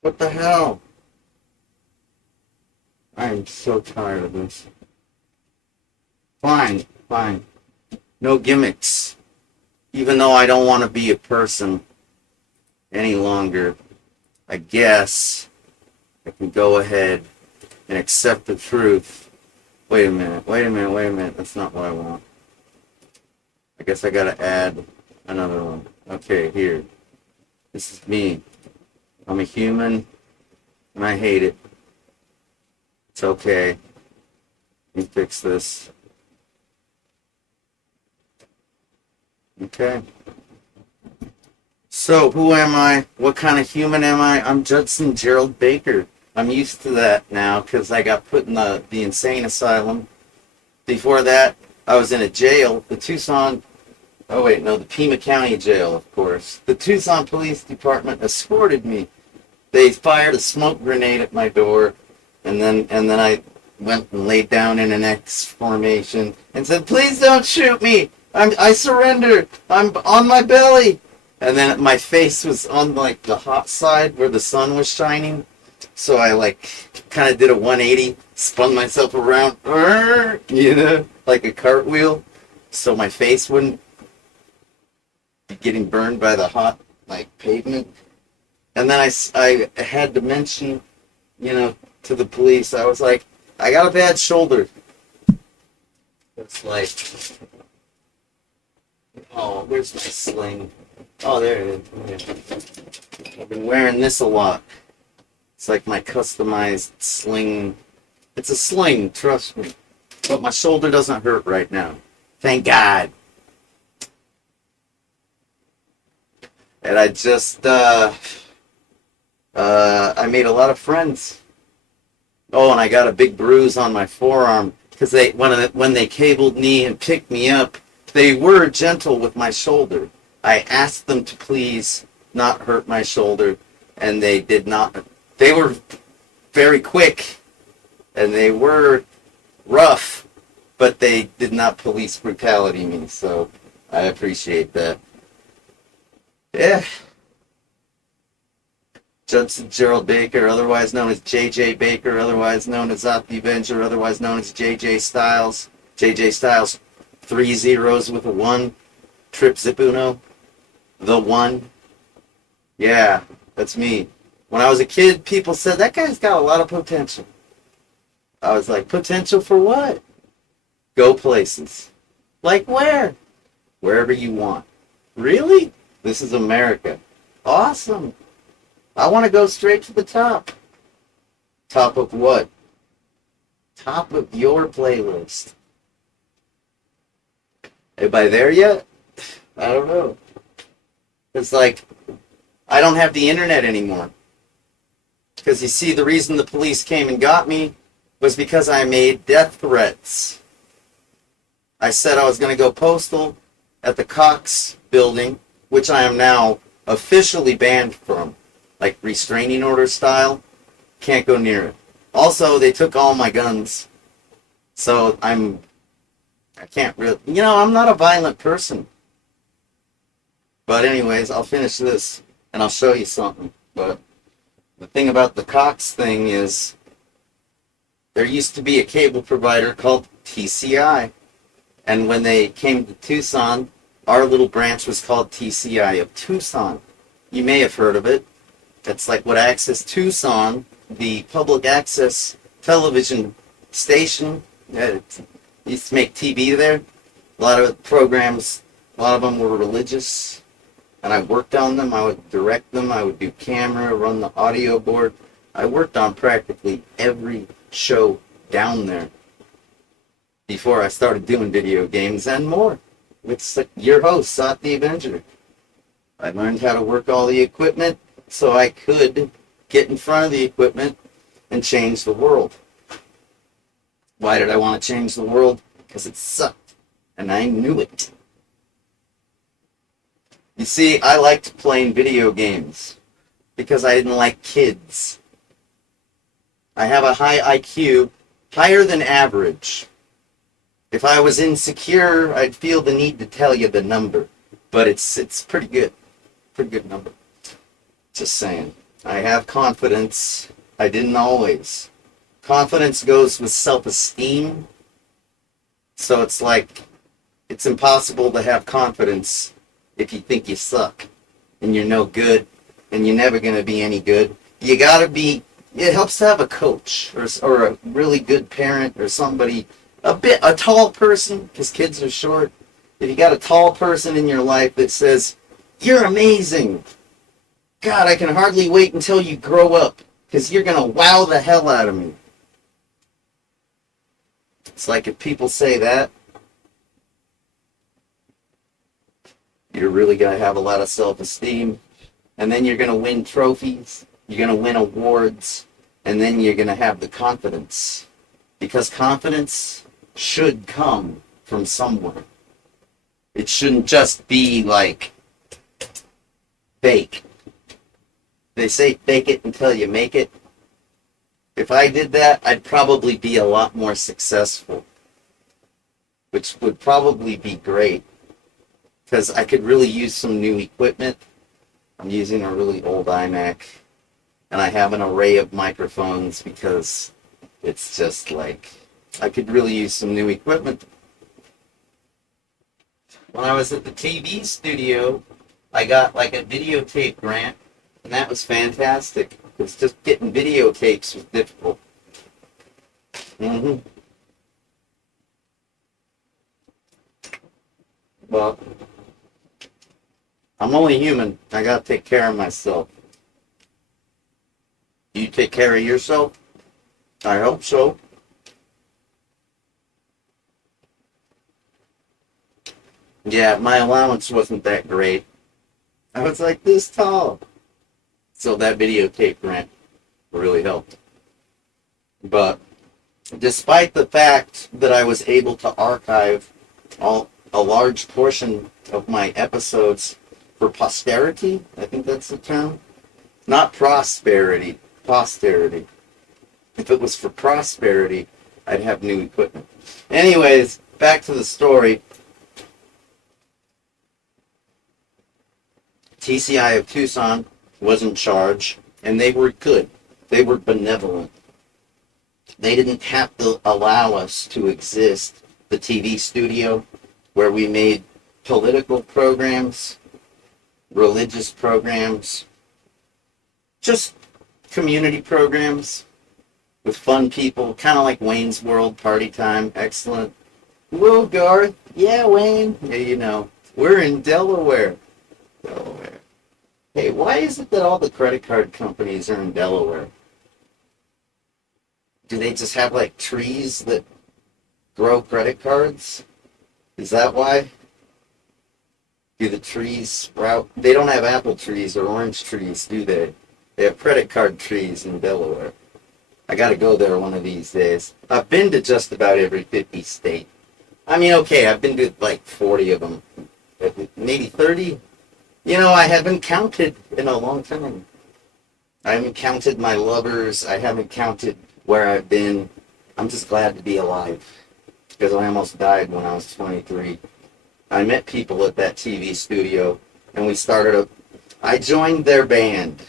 What the hell? I am so tired of this. Fine, fine. No gimmicks. Even though I don't want to be a person any longer, I guess I can go ahead and accept the truth. Wait a minute, wait a minute, wait a minute. That's not what I want. I guess I gotta add another one. Okay, here. This is me. I'm a human, and I hate it. It's okay. Let me fix this. Okay. So, who am I? What kind of human am I? I'm Judson Gerald Baker. I'm used to that now because I got put in the insane asylum. Before that, I was in a jail, the Tucson, oh wait, no, the Pima County Jail, of course. The Tucson Police Department escorted me. They fired a smoke grenade at my door, and then I went and laid down in an X formation and said, "Please don't shoot me. I surrender. I'm on my belly." And then my face was on like the hot side where the sun was shining. So I like kind of did a 180, spun myself around, like a cartwheel, so my face wouldn't be getting burned by the hot like pavement. And then I had to mention, to the police, I was like, I got a bad shoulder. It's like, oh, where's my sling? Oh, there it is. I've been wearing this a lot. It's like my customized sling. It's a sling, trust me. But my shoulder doesn't hurt right now. Thank God. And I just, I made a lot of friends. Oh, and I got a big bruise on my forearm because when they cabled me and picked me up, they were gentle with my shoulder. I asked them to please not hurt my shoulder, and they did not. They were very quick, and they were rough, but they did not police brutality me, so I appreciate that. Yeah. Judson Gerald Baker, otherwise known as J.J. Baker, otherwise known as Zot the Avenger, otherwise known as J.J. Styles. J.J. Styles, 3 zeros with a 1. Trip Zip Uno. The One. Yeah, that's me. When I was a kid, people said, that guy's got a lot of potential. I was like, potential for what? Go places. Like where? Wherever you want. Really? This is America. Awesome. I want to go straight to the top. Top of what? Top of your playlist. Anybody there yet? I don't know. It's like, I don't have the internet anymore. Because you see, the reason the police came and got me was because I made death threats. I said I was going to go postal at the Cox building, which I am now officially banned from. Like restraining order style. Can't go near it. Also, they took all my guns. So I can't really, I'm not a violent person. But anyways, I'll finish this and I'll show you something. But the thing about the Cox thing is there used to be a cable provider called TCI. And when they came to Tucson, our little branch was called TCI of Tucson. You may have heard of it. It's like what Access Tucson, the public access television station, used to make TV there. A lot of programs, a lot of them were religious. And I worked on them. I would direct them. I would do camera, run the audio board. I worked on practically every show down there before I started doing video games and more. With your host, Zot the Avenger. I learned how to work all the equipment so I could get in front of the equipment and change the world. Why did I want to change the world? Because it sucked, and I knew it. You see, I liked playing video games because I didn't like kids. I have a high IQ, higher than average. If I was insecure, I'd feel the need to tell you the number, but it's pretty good. Pretty good number. Just saying. I have confidence. I didn't always. Confidence goes with self-esteem. So it's like, it's impossible to have confidence if you think you suck and you're no good and you're never going to be any good. You got to be, it helps to have a coach or a really good parent or somebody, a tall person, because kids are short. If you got a tall person in your life that says, you're amazing. God, I can hardly wait until you grow up because you're going to wow the hell out of me. It's like if people say that, you're really going to have a lot of self-esteem, and then you're going to win trophies, you're going to win awards, and then you're going to have the confidence. Because confidence should come from somewhere. It shouldn't just be like fake. They say fake it until you make it. If I did that, I'd probably be a lot more successful, which would probably be great because I could really use some new equipment. I'm using a really old iMac, and I have an array of microphones because it's just like I could really use some new equipment. When I was at the TV studio, I got like a videotape grant, and that was fantastic. Because just getting videotapes was difficult. Well, I'm only human. I gotta take care of myself. You take care of yourself? I hope so. Yeah, my allowance wasn't that great. I was like this tall. So that videotape grant really helped. But despite the fact that I was able to archive a large portion of my episodes for posterity, I think that's the term. Not prosperity, posterity. If it was for prosperity, I'd have new equipment. Anyways, back to the story. TCI of Tucson was in charge, and they were good. They were benevolent. They didn't have to allow us to exist. The TV studio, where we made political programs, religious programs, just community programs with fun people, kind of like Wayne's World, Party Time, excellent. Whoa, Garth. Yeah, Wayne. Yeah, you know, we're in Delaware. Delaware. Hey, why is it that all the credit card companies are in Delaware? Do they just have like trees that grow credit cards? Is that why? Do the trees sprout? They don't have apple trees or orange trees, do they? They have credit card trees in Delaware. I gotta go there one of these days. I've been to just about every 50 state. I mean, okay, I've been to like 40 of them. Maybe 30? You know, I haven't counted in a long time. I haven't counted my lovers. I haven't counted where I've been. I'm just glad to be alive. Because I almost died when I was 23. I met people at that TV studio, and we started I joined their band.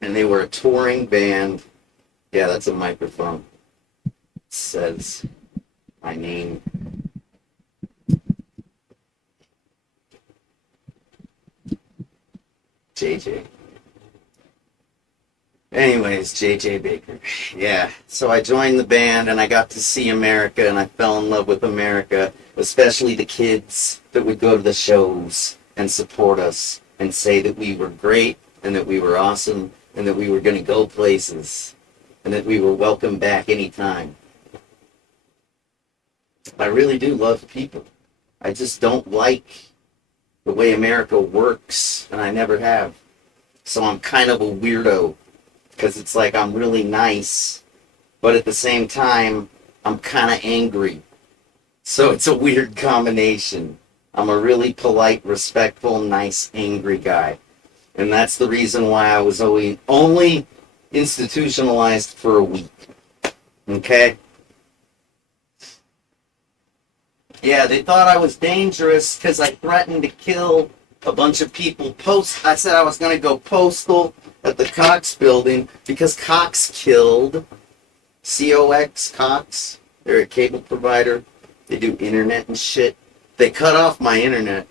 And they were a touring band. Yeah, that's a microphone. It says my name. JJ. Anyways, JJ Baker. Yeah, so I joined the band and I got to see America and I fell in love with America, especially the kids that would go to the shows and support us and say that we were great and that we were awesome and that we were going to go places and that we were welcome back anytime. I really do love people. I just don't like the way America works, and I never have. So I'm kind of a weirdo, because it's like I'm really nice, but at the same time, I'm kind of angry. So it's a weird combination. I'm a really polite, respectful, nice, angry guy. And that's the reason why I was only institutionalized for a week. Okay? Yeah, they thought I was dangerous because I threatened to kill a bunch of people I said I was going to go postal at the Cox building because Cox killed Cox. They're a cable provider. They do internet and shit. They cut off my internet.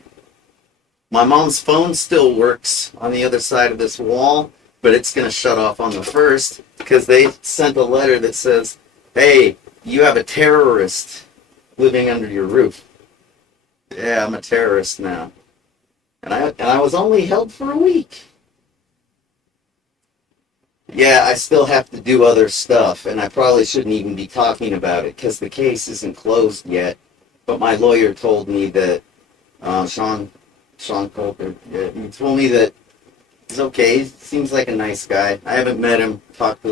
My mom's phone still works on the other side of this wall, but it's going to shut off on the 1st because they sent a letter that says, hey, you have a terrorist living under your roof. Yeah, I'm a terrorist now. And I was only held for a week. Yeah, I still have to do other stuff, and I probably shouldn't even be talking about it because the case isn't closed yet. But my lawyer told me that, Sean Coker, yeah, he told me that he's okay. He seems like a nice guy. I haven't met him, talked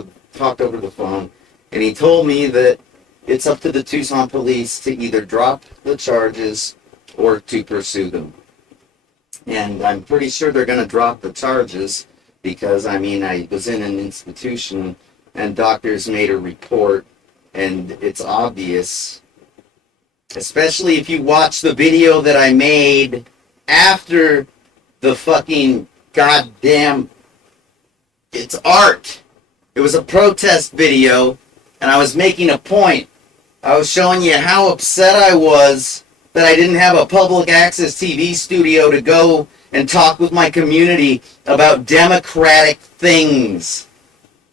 over the phone, and he told me that it's up to the Tucson police to either drop the charges or to pursue them. And I'm pretty sure they're going to drop the charges because, I mean, I was in an institution and doctors made a report and it's obvious, especially if you watch the video that I made after the fucking goddamn, it's art. It was a protest video and I was making a point. I was showing you how upset I was that I didn't have a public access TV studio to go and talk with my community about democratic things.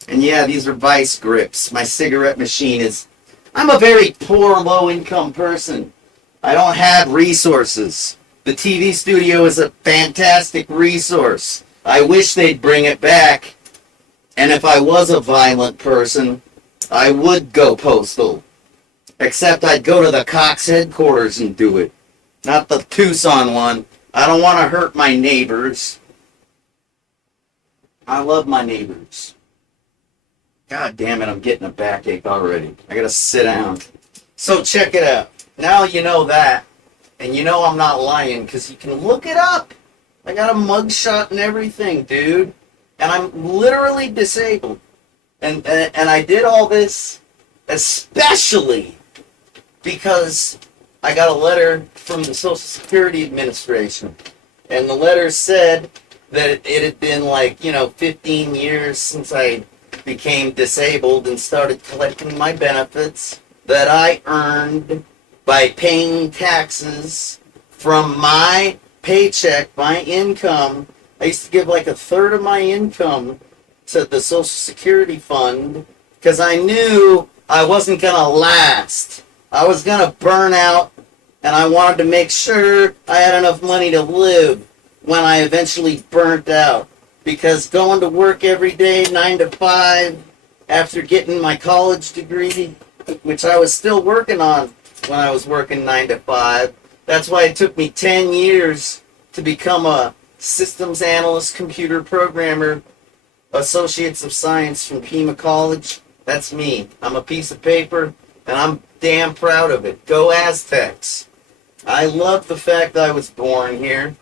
And yeah, these are vice grips. My cigarette machine is... I'm a very poor, low-income person. I don't have resources. The TV studio is a fantastic resource. I wish they'd bring it back. And if I was a violent person, I would go postal. Except I'd go to the Cox headquarters and do it. Not the Tucson one. I don't want to hurt my neighbors. I love my neighbors. God damn it, I'm getting a backache already. I gotta sit down. So check it out. Now you know that. And you know I'm not lying because you can look it up. I got a mugshot and everything, dude. And I'm literally disabled. And I did all this especially because I got a letter from the Social Security Administration. And the letter said that it had been 15 years since I became disabled and started collecting my benefits that I earned by paying taxes from my paycheck, my income. I used to give a third of my income to the Social Security Fund because I knew I wasn't going to last. I was going to burn out, and I wanted to make sure I had enough money to live when I eventually burnt out. Because going to work every day, 9 to 5, after getting my college degree, which I was still working on when I was working 9 to 5, that's why it took me 10 years to become a systems analyst, computer programmer, Associates of Science from Pima College. That's me. I'm a piece of paper, and I'm damn proud of it. Go Aztecs. I love the fact that I was born here,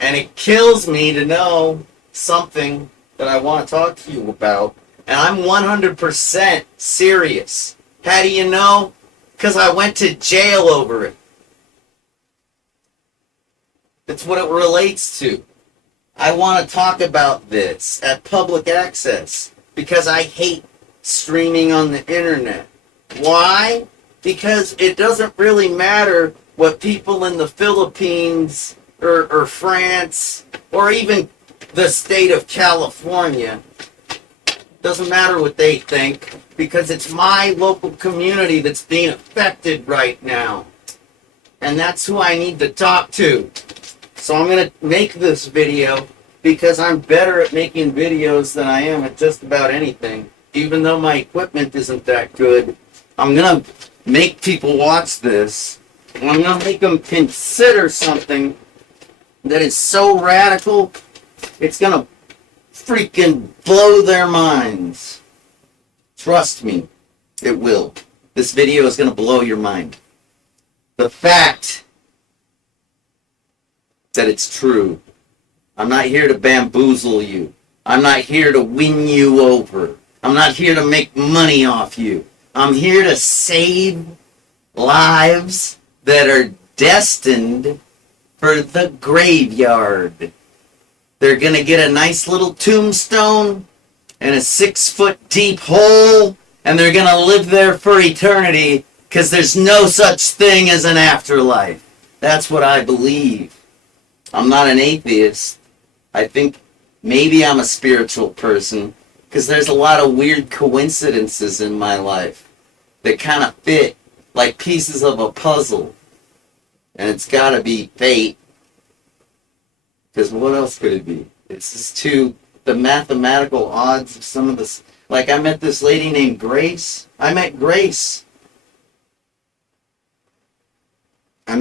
and it kills me to know something that I want to talk to you about, and I'm 100% serious. How do you know? Because I went to jail over it. That's what it relates to. I want to talk about this at public access because I hate streaming on the internet. Why? Because it doesn't really matter what people in the Philippines or France or even the state of California, doesn't matter what they think because it's my local community that's being affected right now. And that's who I need to talk to. So I'm going to make this video because I'm better at making videos than I am at just about anything. Even though my equipment isn't that good, I'm going to make people watch this. And I'm going to make them consider something that is so radical, it's going to freaking blow their minds. Trust me, it will. This video is going to blow your mind. The fact that it's true. I'm not here to bamboozle you. I'm not here to win you over. I'm not here to make money off you. I'm here to save lives that are destined for the graveyard. They're going to get a nice little tombstone and a 6-foot deep hole, and they're going to live there for eternity because there's no such thing as an afterlife. That's what I believe. I'm not an atheist. I think maybe I'm a spiritual person because there's a lot of weird coincidences in my life that kind of fit like pieces of a puzzle. And it's got to be fate. Because what else could it be? It's just the mathematical odds of some of this. Like, I met this lady named Grace. I met Grace in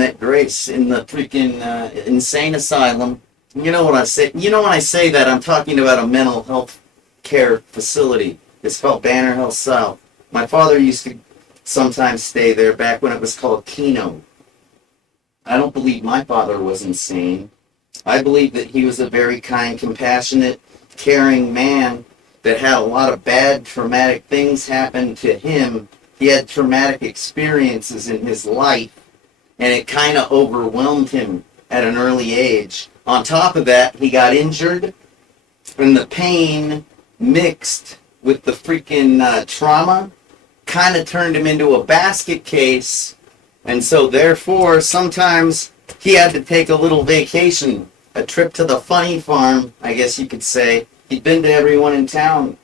the freaking insane asylum. You know what I say? You know when I say that, I'm talking about a mental health care facility. It's called Banner Hill South. My father used to sometimes stay there back when it was called Keno. I don't believe my father was insane. I believe that he was a very kind, compassionate, caring man that had a lot of bad, traumatic things happen to him. He had traumatic experiences in his life, and it kind of overwhelmed him at an early age. On top of that, he got injured, and the pain mixed with the freaking trauma kind of turned him into a basket case, and so therefore sometimes he had to take a little vacation, a trip to the funny farm, I guess you could say. He'd been to everyone in town,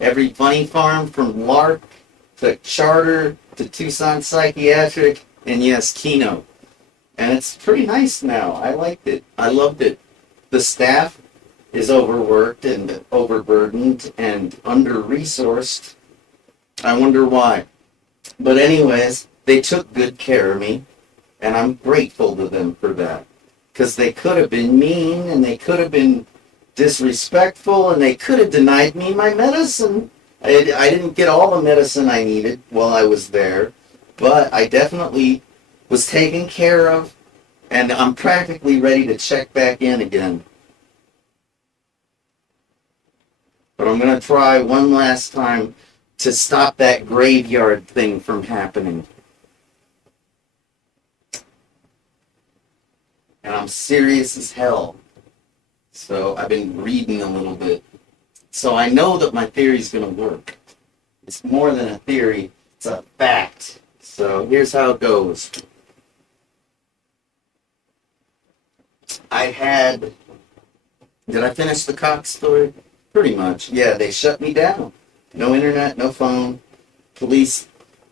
every funny farm from Lark to Charter to Tucson Psychiatric, and yes, Keno. And it's pretty nice now. I liked it. I loved it. The staff is overworked and overburdened and under-resourced. I wonder why. But anyways, they took good care of me, and I'm grateful to them for that. Because they could have been mean, and they could have been disrespectful, and they could have denied me my medicine. I didn't get all the medicine I needed while I was there, but I definitely was taken care of, and I'm practically ready to check back in again. But I'm going to try one last time to stop that graveyard thing from happening. And I'm serious as hell. So I've been reading a little bit. So I know that my theory's going to work. It's more than a theory, it's a fact. So here's how it goes. Did I finish the Cox story? Pretty much. Yeah, they shut me down. No internet, no phone. Police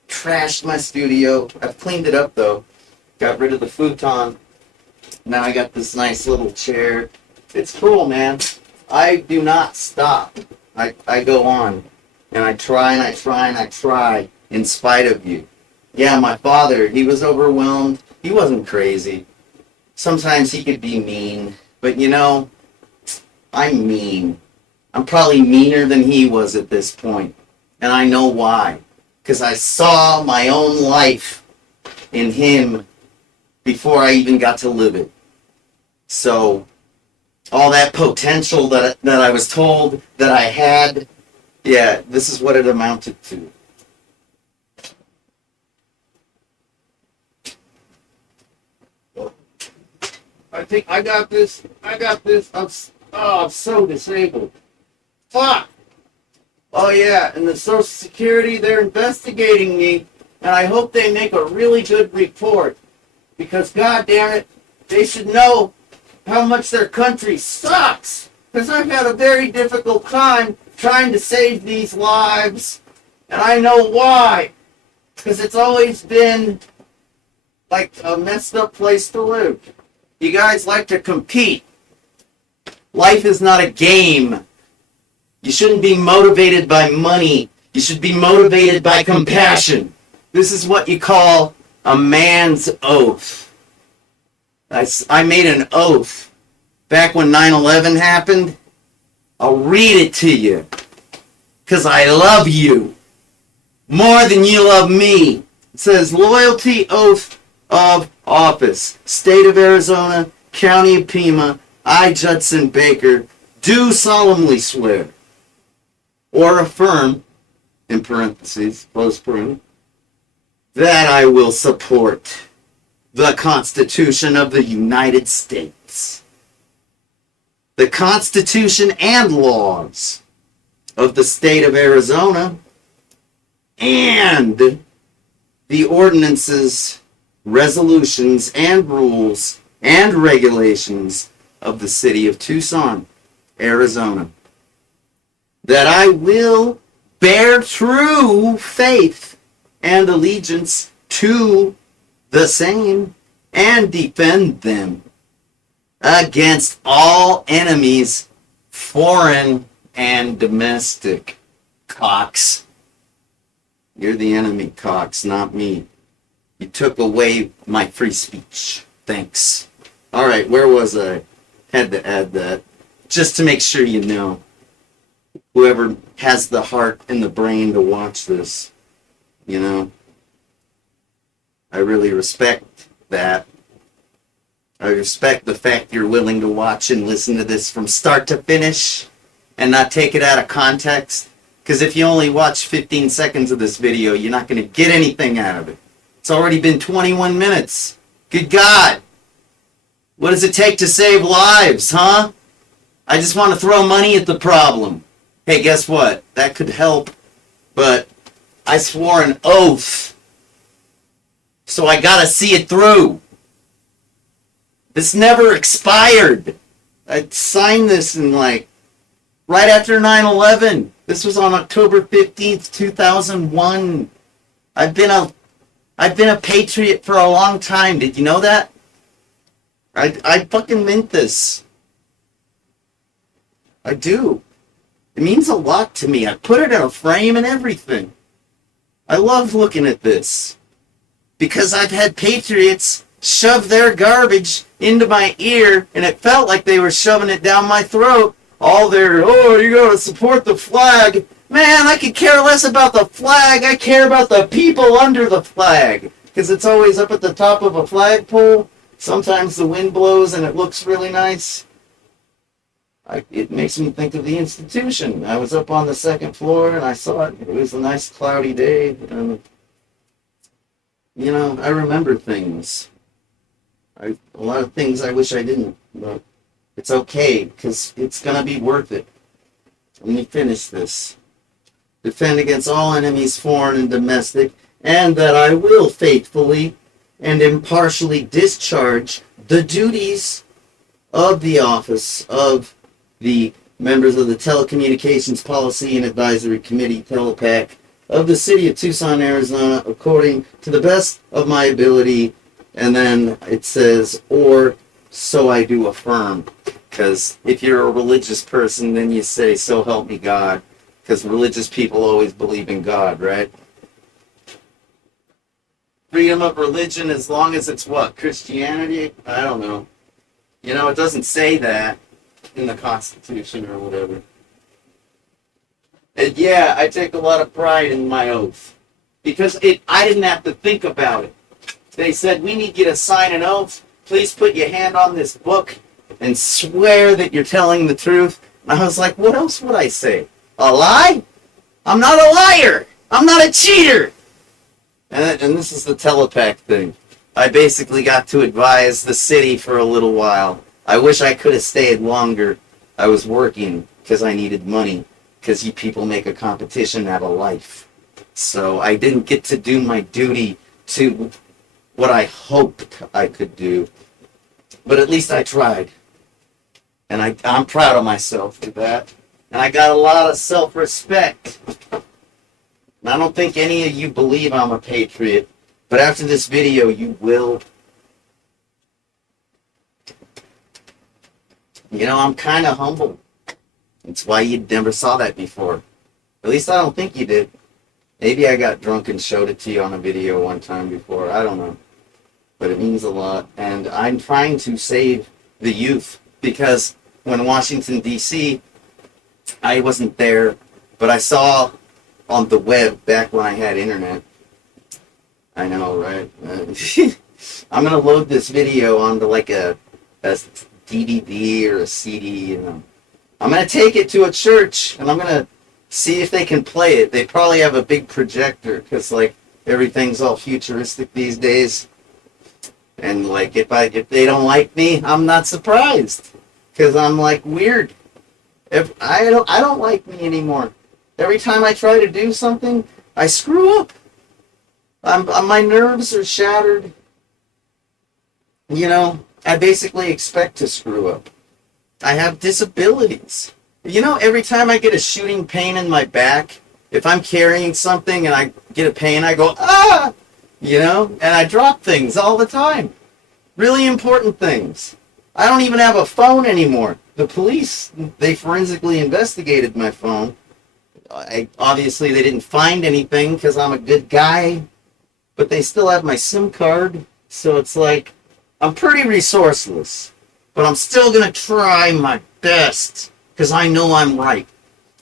trashed my studio. I've cleaned it up though. Got rid of the futon. Now I got this nice little chair. It's cool, man. I do not stop. I go on. And I try and I try and I try in spite of you. Yeah, my father, he was overwhelmed. He wasn't crazy. Sometimes he could be mean. But you know, I'm mean. I'm probably meaner than he was at this point. And I know why. Because I saw my own life in him before I even got to live it. So, all that potential that I was told that I had, yeah, this is what it amounted to. I think I got this. I'm so disabled. Fuck! Oh yeah, and the Social Security, they're investigating me, and I hope they make a really good report. Because god damn it, they should know how much their country sucks. Because I've had a very difficult time trying to save these lives, and I know why. Because it's always been like a messed up place to live. You guys like to compete. Life is not a game. You shouldn't be motivated by money. You should be motivated by compassion. This is what you call a man's oath. I made an oath back when 9/11 happened. I'll read it to you. Because I love you more than you love me. It says, loyalty oath of office. State of Arizona, County of Pima, I, Judson Baker, do solemnly swear or affirm, in parentheses, close parentheses, that I will support the Constitution of the United States, the Constitution and laws of the state of Arizona, and the ordinances, resolutions, and rules and regulations of the city of Tucson, Arizona, that I will bear true faith and allegiance to the same and defend them against all enemies, foreign and domestic. Cox. You're the enemy, Cox, not me. You took away my free speech. Thanks. All right, where was I? Had to add that. Just to make sure you know. Whoever has the heart and the brain to watch this, you know. I really respect that. I respect the fact you're willing to watch and listen to this from start to finish and not take it out of context. Because if you only watch 15 seconds of this video, you're not going to get anything out of it. It's already been 21 minutes. Good God. What does it take to save lives, huh? I just want to throw money at the problem. Hey, guess what? That could help. But I swore an oath. So I gotta see it through. This never expired. I signed this in right after 9/11. This was on October 15th, 2001. I've been a patriot for a long time. Did you know that? I fucking meant this. I do. It means a lot to me. I put it in a frame and everything. I love looking at this. Because I've had patriots shove their garbage into my ear, and it felt like they were shoving it down my throat. All their, oh, you gotta support the flag. Man, I could care less about the flag. I care about the people under the flag. Because it's always up at the top of a flagpole. Sometimes the wind blows and it looks really nice. It makes me think of the institution. I was up on the second floor and I saw it. It was a nice cloudy day. And you know, I remember things. A lot of things I wish I didn't, but it's okay, because it's going to be worth it. Let me finish this. Defend against all enemies, foreign and domestic, and that I will faithfully and impartially discharge the duties of the office of the members of the Telecommunications Policy and Advisory Committee, TelePAC, of the city of Tucson, Arizona, according to the best of my ability. And then it says, or so I do affirm. Because if you're a religious person, then you say, so help me God. Because religious people always believe in God, right? Freedom of religion, as long as it's what? Christianity? I don't know. You know, it doesn't say that in the Constitution or whatever. And yeah, I take a lot of pride in my oath. Because I didn't have to think about it. They said, we need you to sign an oath. Please put your hand on this book and swear that you're telling the truth. And I was like, what else would I say? A lie? I'm not a liar. I'm not a cheater. And this is the telepack thing. I basically got to advise the city for a little while. I wish I could have stayed longer. I was working because I needed money. Because you people make a competition out of life. So I didn't get to do my duty to what I hoped I could do. But at least I tried. And I'm proud of myself for that. And I got a lot of self-respect. And I don't think any of you believe I'm a patriot. But after this video, you will. You know, I'm kind of humble. That's why you never saw that before. At least I don't think you did. Maybe I got drunk and showed it to you on a video one time before. I don't know. But it means a lot. And I'm trying to save the youth. Because when Washington, D.C., I wasn't there. But I saw on the web back when I had internet. I know, right? I'm going to load this video onto like a DVD or a CD, you know. I'm going to take it to a church, and I'm going to see if they can play it. They probably have a big projector, because, like, everything's all futuristic these days. And like if they don't like me, I'm not surprised because I'm like weird. If I don't like me anymore. Every time I try to do something, I screw up. My nerves are shattered. You know, I basically expect to screw up. I have disabilities. You know, every time I get a shooting pain in my back, if I'm carrying something and I get a pain, I go, ah! You know, and I drop things all the time. Really important things. I don't even have a phone anymore. The police, they forensically investigated my phone. Obviously, they didn't find anything because I'm a good guy, but they still have my SIM card. So it's like, I'm pretty resourceless, but I'm still going to try my best because I know I'm right.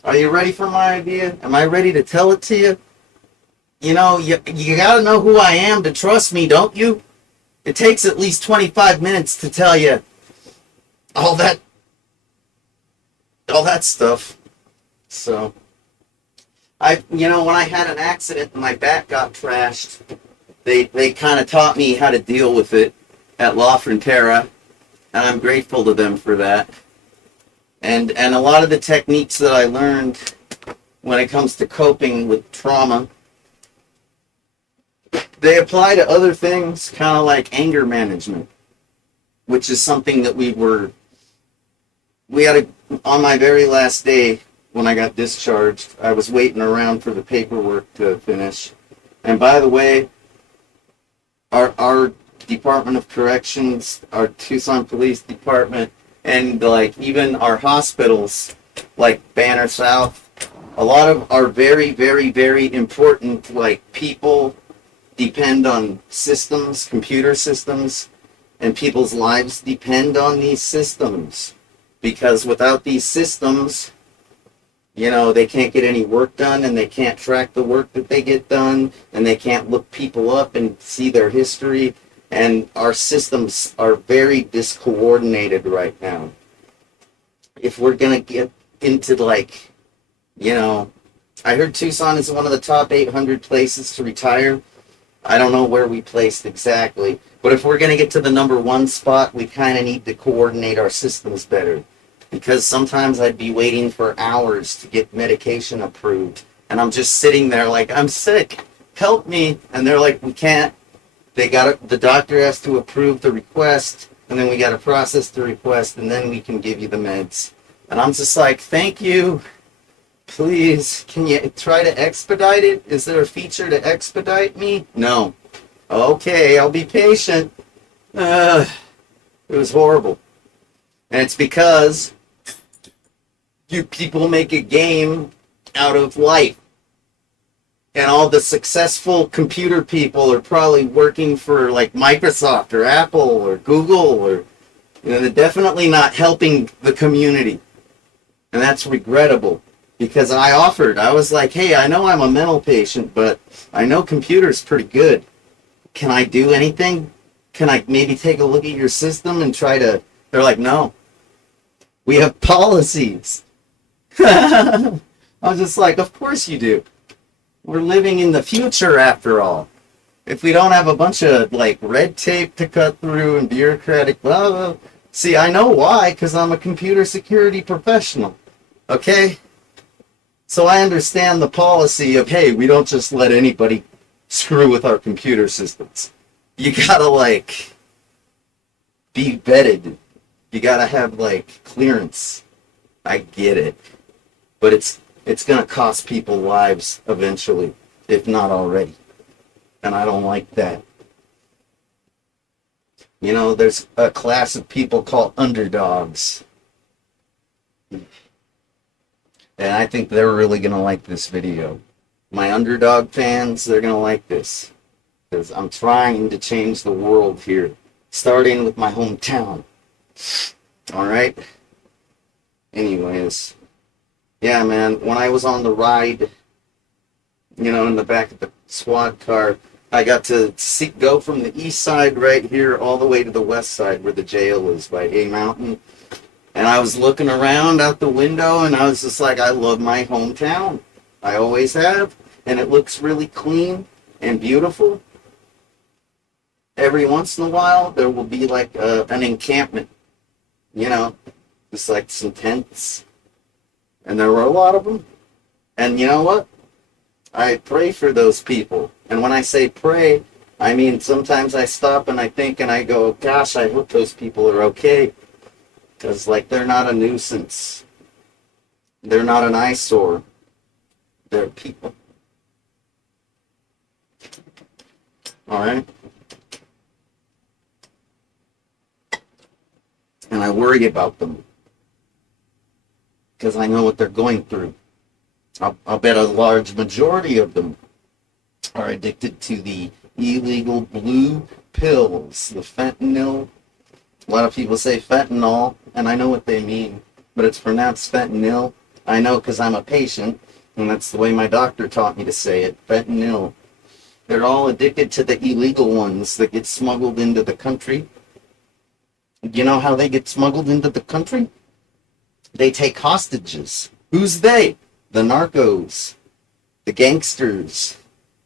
Are you ready for my idea? Am I ready to tell it to you? You know, you got to know who I am to trust me, don't you? It takes at least 25 minutes to tell you all that stuff. So, when I had an accident and my back got trashed, they kind of taught me how to deal with it at La Frontera, and I'm grateful to them for that. And a lot of the techniques that I learned when it comes to coping with trauma, they apply to other things, kind of like anger management, which is something that on my very last day when I got discharged, I was waiting around for the paperwork to finish. And by the way, our Department of Corrections, our Tucson Police Department, and like even our hospitals, like Banner South, a lot of our very, very, very important like people depend on systems, computer systems, and people's lives depend on these systems. Because without these systems, they can't get any work done, and they can't track the work that they get done, and they can't look people up and see their history. And our systems are very discoordinated right now. If we're going to get into I heard Tucson is one of the top 800 places to retire. I don't know where we placed exactly, but if we're going to get to the number one spot, we kind of need to coordinate our systems better. Because sometimes I'd be waiting for hours to get medication approved, and I'm just sitting there like, I'm sick, help me. And they're like, we can't. The doctor has to approve the request, and then we got to process the request, and then we can give you the meds. And I'm just like, thank you. Please, can you try to expedite it? Is there a feature to expedite me? No. Okay, I'll be patient. It was horrible. And it's because you people make a game out of life. And all the successful computer people are probably working for like Microsoft or Apple or Google, or they're definitely not helping the community. And that's regrettable. Because I was like, hey, I know I'm a mental patient, but I know computers pretty good. Can I do anything? Can I maybe take a look at your system and try to... They're like, no. We have policies. I was just like, of course you do. We're living in the future after all. If we don't have a bunch of like red tape to cut through and bureaucratic blah, blah. See, I know why, because I'm a computer security professional. Okay? So I understand the policy of, hey, we don't just let anybody screw with our computer systems. You gotta be vetted. You gotta have clearance. I get it. But it's gonna cost people lives eventually, if not already. And I don't like that. There's a class of people called underdogs. And I think they're really going to like this video. My underdog fans, they're going to like this. Because I'm trying to change the world here. Starting with my hometown. Alright? Anyways. Yeah, man. When I was on the ride, in the back of the squad car, I got to go from the east side right here all the way to the west side where the jail is by A Mountain. And I was looking around out the window, and I was just like, I love my hometown. I always have. And it looks really clean and beautiful. every once in a while, there will be like an encampment, you know, just like some tents. And there were a lot of them. And you know what? I pray for those people. And when I say pray, I mean sometimes I stop and I think and I go, gosh, I hope those people are okay. Because, like, they're not a nuisance. They're not an eyesore. They're people. All right? And I worry about them. Because I know what they're going through. I'll bet a large majority of them are addicted to the illegal blue pills, the fentanyl. A lot of people say fentanyl, and I know what they mean, but it's pronounced fentanyl. I know because I'm a patient, and that's the way my doctor taught me to say it, fentanyl. They're all addicted to the illegal ones that get smuggled into the country. You know how they get smuggled into the country? They take hostages. Who's they? The narcos, the gangsters,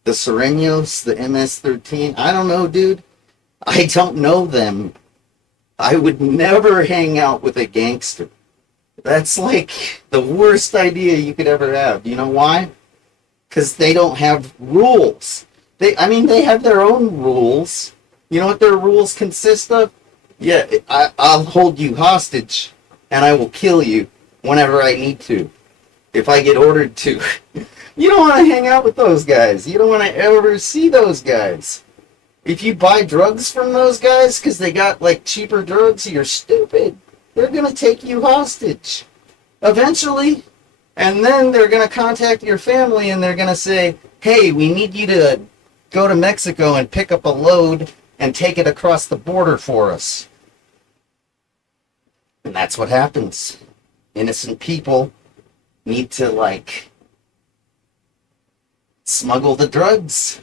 the Sureños, the MS-13. I don't know, dude. I don't know them. I would never hang out with a gangster. That's like the worst idea you could ever have. You know why? Because they don't have rules. They have their own rules. You know what their rules consist of? Yeah, I'll hold you hostage, and I will kill you whenever I need to. If I get ordered to. You don't want to hang out with those guys. You don't want to ever see those guys. If you buy drugs from those guys because they got like cheaper drugs, you're stupid. They're going to take you hostage. Eventually. And then they're going to contact your family and they're going to say, hey, we need you to go to Mexico and pick up a load and take it across the border for us. And that's what happens. Innocent people need to, like, smuggle the drugs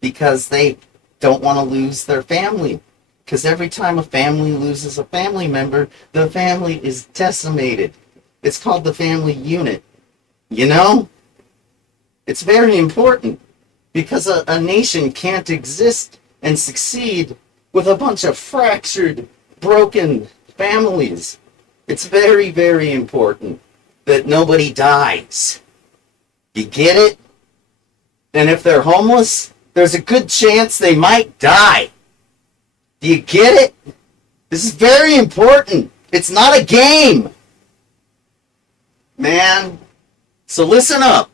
because they don't want to lose their family. Because every time a family loses a family member, the family is decimated. It's called the family unit. You know? It's very important because a nation can't exist and succeed with a bunch of fractured, broken families. It's very, very important that nobody dies. You get it? And if they're homeless, there's a good chance they might die. Do you get it? This is very important. It's not a game. Man. So listen up.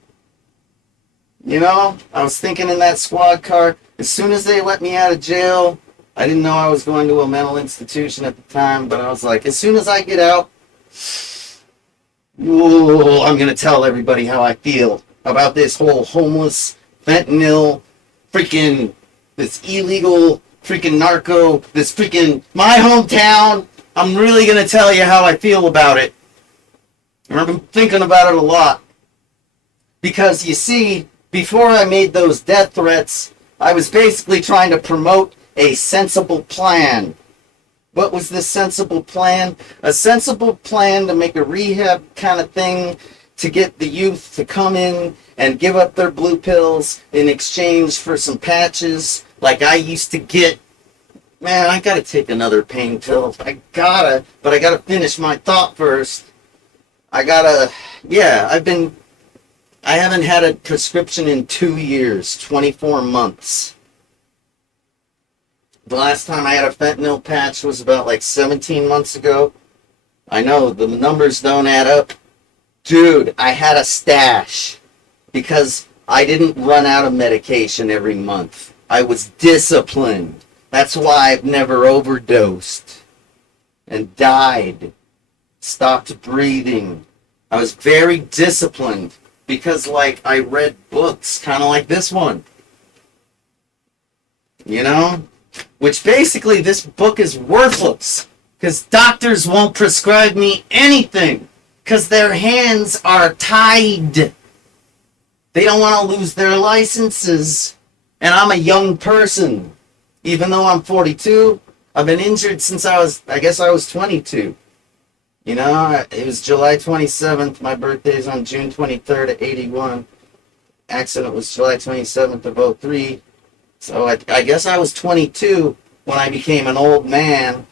You know, I was thinking in that squad car, as soon as they let me out of jail, I didn't know I was going to a mental institution at the time, but I was like, as soon as I get out, ooh, I'm going to tell everybody how I feel about this whole homeless, fentanyl, freaking, this illegal, freaking narco, this freaking, my hometown. I'm really going to tell you how I feel about it. I've been thinking about it a lot. Because, you see, before I made those death threats, I was basically trying to promote a sensible plan. What was this sensible plan? A sensible plan to make a rehab kind of thing to get the youth to come in and give up their blue pills in exchange for some patches like I used to get. Man, I gotta take another pain pill. I gotta finish my thought first. I haven't had a prescription in 2 years, 24 months. The last time I had a fentanyl patch was about like 17 months ago. I know, the numbers don't add up. Dude, I had a stash because I didn't run out of medication every month. I was disciplined. That's why I've never overdosed and died, stopped breathing. I was very disciplined because, like, I read books, kind of like this one. You know? Which basically, this book is worthless because doctors won't prescribe me anything because their hands are tied. They don't want to lose their licenses. And I'm a young person. Even though I'm 42, I've been injured since I was 22. You know, it was July 27th. My birthday's on June 23rd of 81. Accident was July 27th of 03. So I guess I was 22 when I became an old man,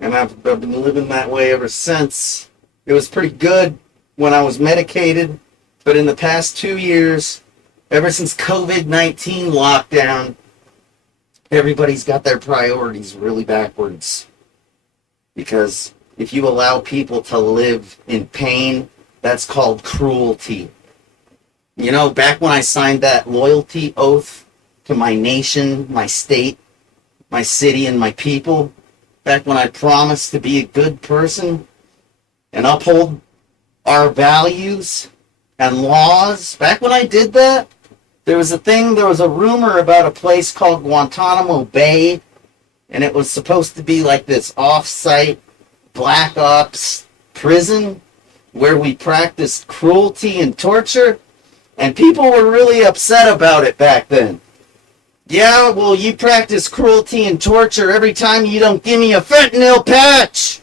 and I've been living that way ever since. It was pretty good when I was medicated, but in the past 2 years, ever since COVID-19 lockdown, everybody's got their priorities really backwards. Because if you allow people to live in pain, that's called cruelty. You know, back when I signed that loyalty oath to my nation, my state, my city, and my people, back when I promised to be a good person and uphold our values and laws, back when I did that, there was a rumor about a place called Guantanamo Bay, and it was supposed to be like this off-site black ops prison where we practiced cruelty and torture, and people were really upset about it back then. Yeah, well, you practice cruelty and torture every time you don't give me a fentanyl patch.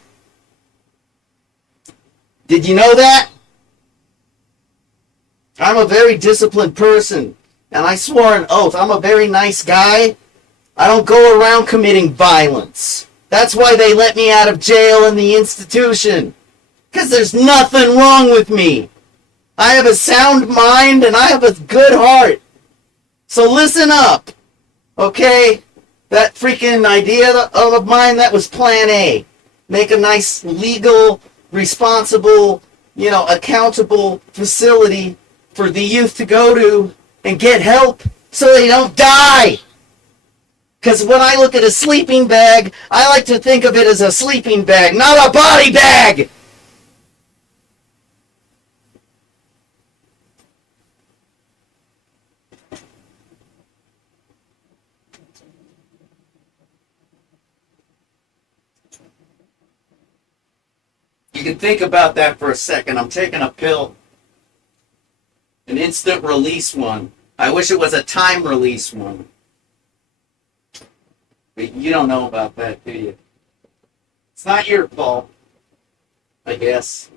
Did you know that? I'm a very disciplined person, and I swore an oath. I'm a very nice guy. I don't go around committing violence. That's why they let me out of jail in the institution. Because there's nothing wrong with me. I have a sound mind and I have a good heart. So listen up. Okay? That freaking idea of mine, that was plan A. Make a nice, legal, responsible, accountable facility for the youth to go to and get help so they don't die. Because when I look at a sleeping bag, I like to think of it as a sleeping bag, not a body bag. You can think about that for a second. I'm taking a pill, an instant release one. I wish it was a time release one. But you don't know about that, do you? It's not your fault, I guess.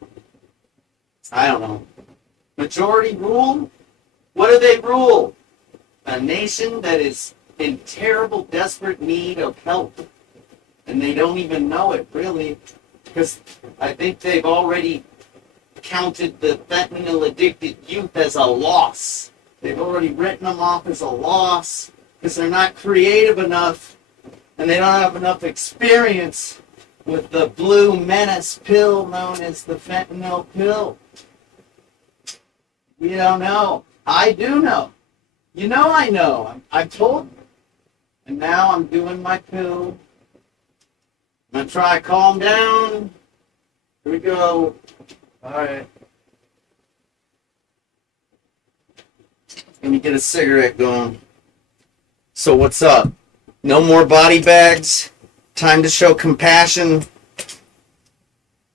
I don't know. Majority rule? What do they rule? A nation that is in terrible, desperate need of help. And they don't even know it, really. Because I think they've already counted the fentanyl-addicted youth as a loss. They've already written them off as a loss because they're not creative enough and they don't have enough experience with the blue menace pill known as the fentanyl pill. You don't know. I do know. You know I know. I've told you. And now I'm doing my pill. I'm going to try to calm down. Here we go. All right. Let me get a cigarette going. So what's up? No more body bags. Time to show compassion.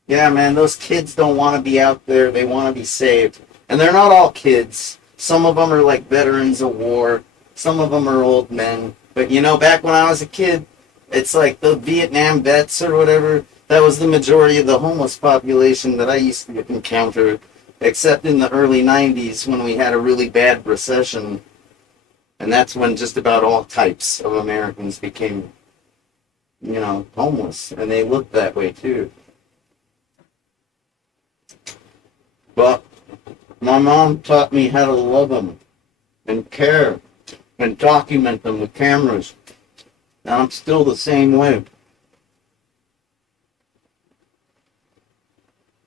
Yeah, man, those kids don't want to be out there. They want to be saved. And they're not all kids. Some of them are like veterans of war. Some of them are old men. But back when I was a kid, it's like the Vietnam vets or whatever. That was the majority of the homeless population that I used to encounter, except in the early 90s when we had a really bad recession. And that's when just about all types of Americans became, homeless. And they looked that way too. But my mom taught me how to love them and care and document them with cameras. And I'm still the same way.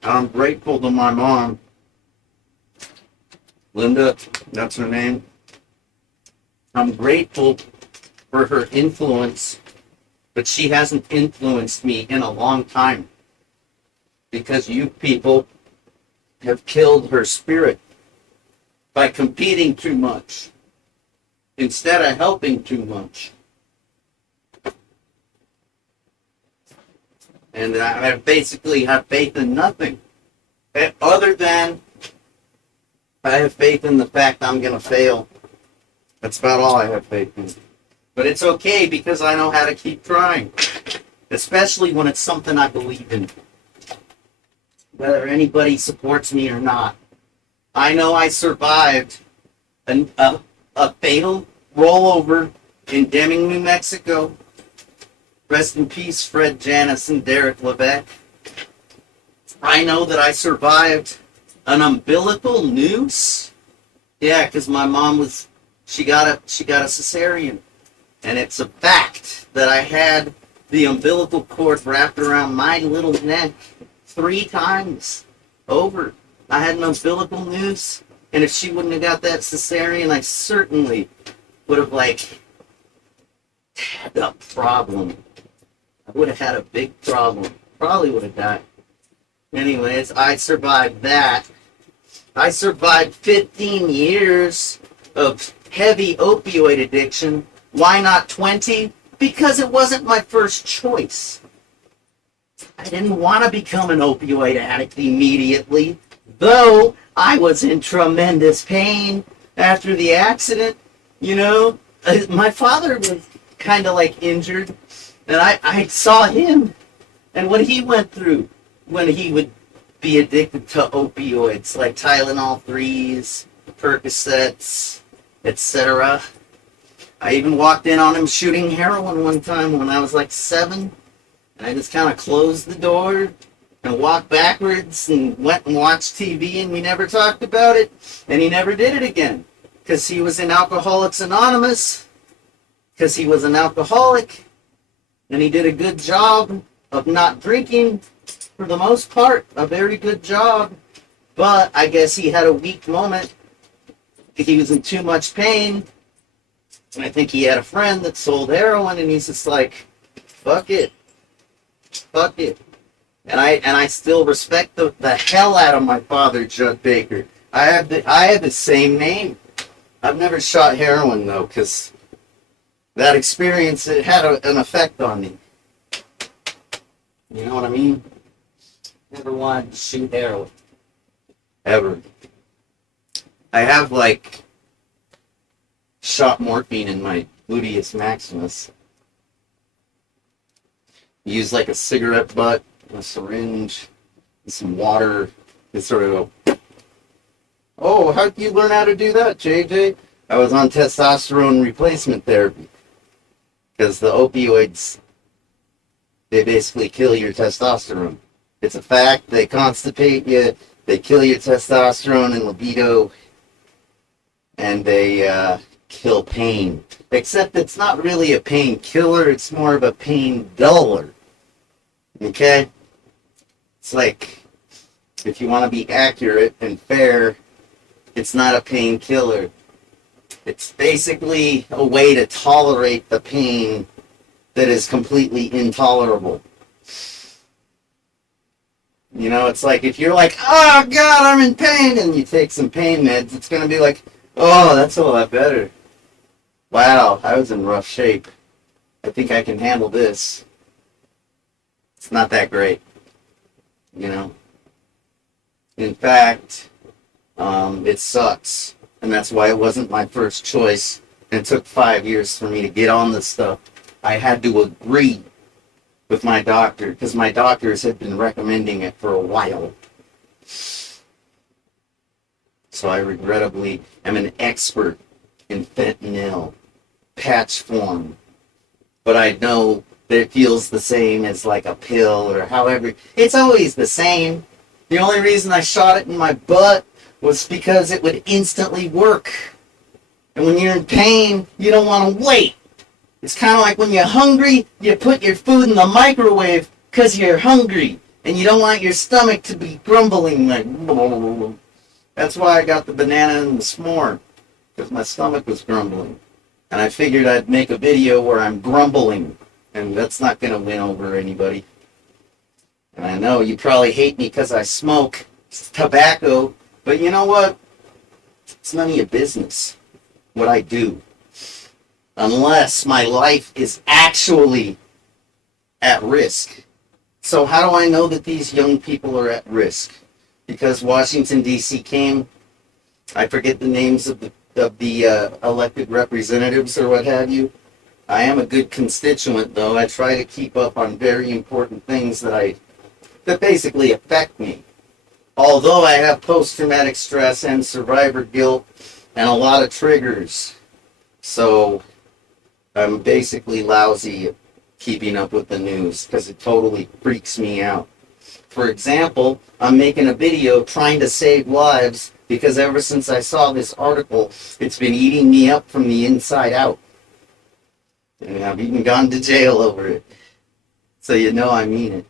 I'm grateful to my mom. Linda, that's her name. I'm grateful for her influence, but she hasn't influenced me in a long time because you people have killed her spirit by competing too much instead of helping too much. And I basically have faith in nothing other than I have faith in the fact I'm going to fail. That's about all I have faith in. But it's okay because I know how to keep trying, especially when it's something I believe in, whether anybody supports me or not. I know I survived a fatal rollover in Deming, New Mexico. Rest in peace, Fred Janis and Derek Levesque. I know that I survived an umbilical noose. Yeah, because my mom she got a cesarean, and it's a fact that I had the umbilical cord wrapped around my little neck 3 times over. I had an umbilical noose, and if she wouldn't have got that cesarean, I certainly would have had a problem. I would have had a big problem. Probably would have died. Anyways, I survived that. I survived 15 years of heavy opioid addiction. Why not 20? Because it wasn't my first choice. I didn't want to become an opioid addict immediately, though I was in tremendous pain after the accident. You know, my father was kind of injured, and I saw him and what he went through when he would be addicted to opioids like Tylenol 3s, Percocets, etc. I even walked in on him shooting heroin one time when I was 7, and I just kind of closed the door and walked backwards and went and watched TV, and we never talked about it, and he never did it again because he was in Alcoholics Anonymous, because he was an alcoholic, and he did a good job of not drinking. For the most part, a very good job, but I guess he had a weak moment. He was in too much pain, and I think he had a friend that sold heroin, and he's just fuck it, and I still respect the hell out of my father, Judd Baker. I have the same name. I've never shot heroin though, because that experience, it had an effect on me. You know what I mean? Never wanted to shoot heroin. Ever. I have shot morphine in my gluteus maximus. Use a cigarette butt, a syringe, and some water, and sort of go, oh, how'd you learn how to do that, JJ? I was on testosterone replacement therapy. Because the opioids, they basically kill your testosterone. It's a fact. They constipate you. They kill your testosterone and libido. And they kill pain. Except it's not really a painkiller. It's more of a pain duller. Okay? It's if you want to be accurate and fair, it's not a painkiller. It's basically a way to tolerate the pain that is completely intolerable. You know, it's if you're oh God, I'm in pain, and you take some pain meds, it's going to be oh, that's a lot better. Wow, I was in rough shape. I think I can handle this. It's not that great. You know? In fact, it sucks. And that's why it wasn't my first choice. And it took 5 years for me to get on this stuff. I had to agree with my doctor, because my doctors had been recommending it for a while. So I regrettably am an expert in fentanyl, patch form. But I know that it feels the same as a pill or however. It's always the same. The only reason I shot it in my butt was because it would instantly work. And when you're in pain, you don't want to wait. It's kind of like when you're hungry, you put your food in the microwave because you're hungry. And you don't want your stomach to be grumbling That's why I got the banana and the s'more. Because my stomach was grumbling. And I figured I'd make a video where I'm grumbling. And that's not going to win over anybody. And I know you probably hate me because I smoke tobacco. But you know what? It's none of your business what I do. Unless my life is actually at risk. So how do I know that these young people are at risk? Because Washington, D.C. came, I forget the names of the elected representatives or what have you. I am a good constituent, though. I try to keep up on very important things that basically affect me. Although I have post-traumatic stress and survivor guilt and a lot of triggers. So I'm basically lousy at keeping up with the news because it totally freaks me out. For example, I'm making a video trying to save lives because ever since I saw this article, it's been eating me up from the inside out. And I've even gone to jail over it. So you know I mean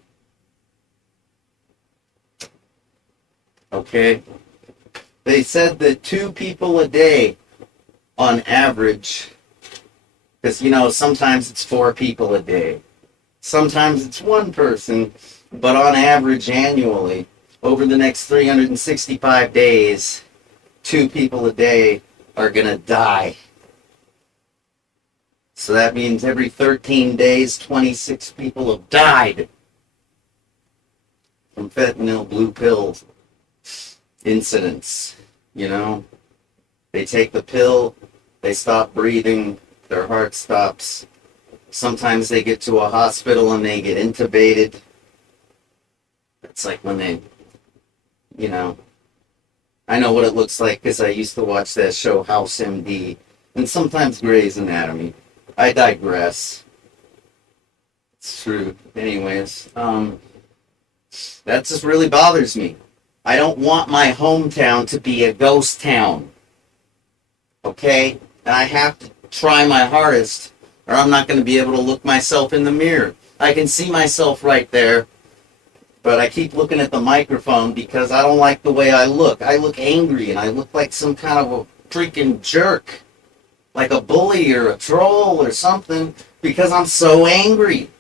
it. Okay? They said that 2 people a day on average, because sometimes it's 4 people a day. Sometimes it's 1 person, but on average annually, over the next 365 days, 2 people a day are going to die. So that means every 13 days, 26 people have died from fentanyl blue pill incidents. They take the pill, they stop breathing, their heart stops. Sometimes they get to a hospital and they get intubated. It's like when they, I know what it looks like because I used to watch that show House MD and sometimes Grey's Anatomy. I digress. It's true. Anyways, that just really bothers me. I don't want my hometown to be a ghost town. Okay? And I have to try my hardest or I'm not going to be able to look myself in the mirror. I can see myself right there, but I keep looking at the microphone because I don't like the way I look. I look angry and I look like some kind of a freaking jerk. Like a bully or a troll or something, because I'm so angry.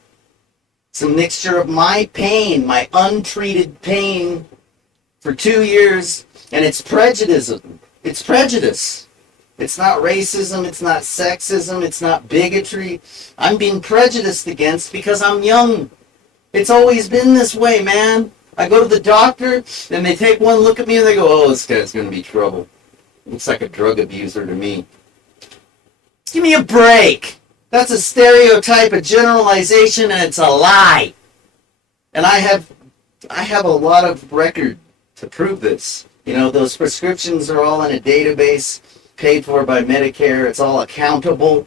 It's a mixture of my pain, my untreated pain for 2 years, and it's prejudice. It's prejudice. It's not racism, it's not sexism, it's not bigotry. I'm being prejudiced against because I'm young. It's always been this way, man. I go to the doctor, and they take one look at me and they go, oh, this guy's going to be trouble. Looks like a drug abuser to me. Give me a break. That's a stereotype, a generalization, and it's a lie. And I have a lot of record to prove this. Those prescriptions are all in a database paid for by Medicare. It's all accountable.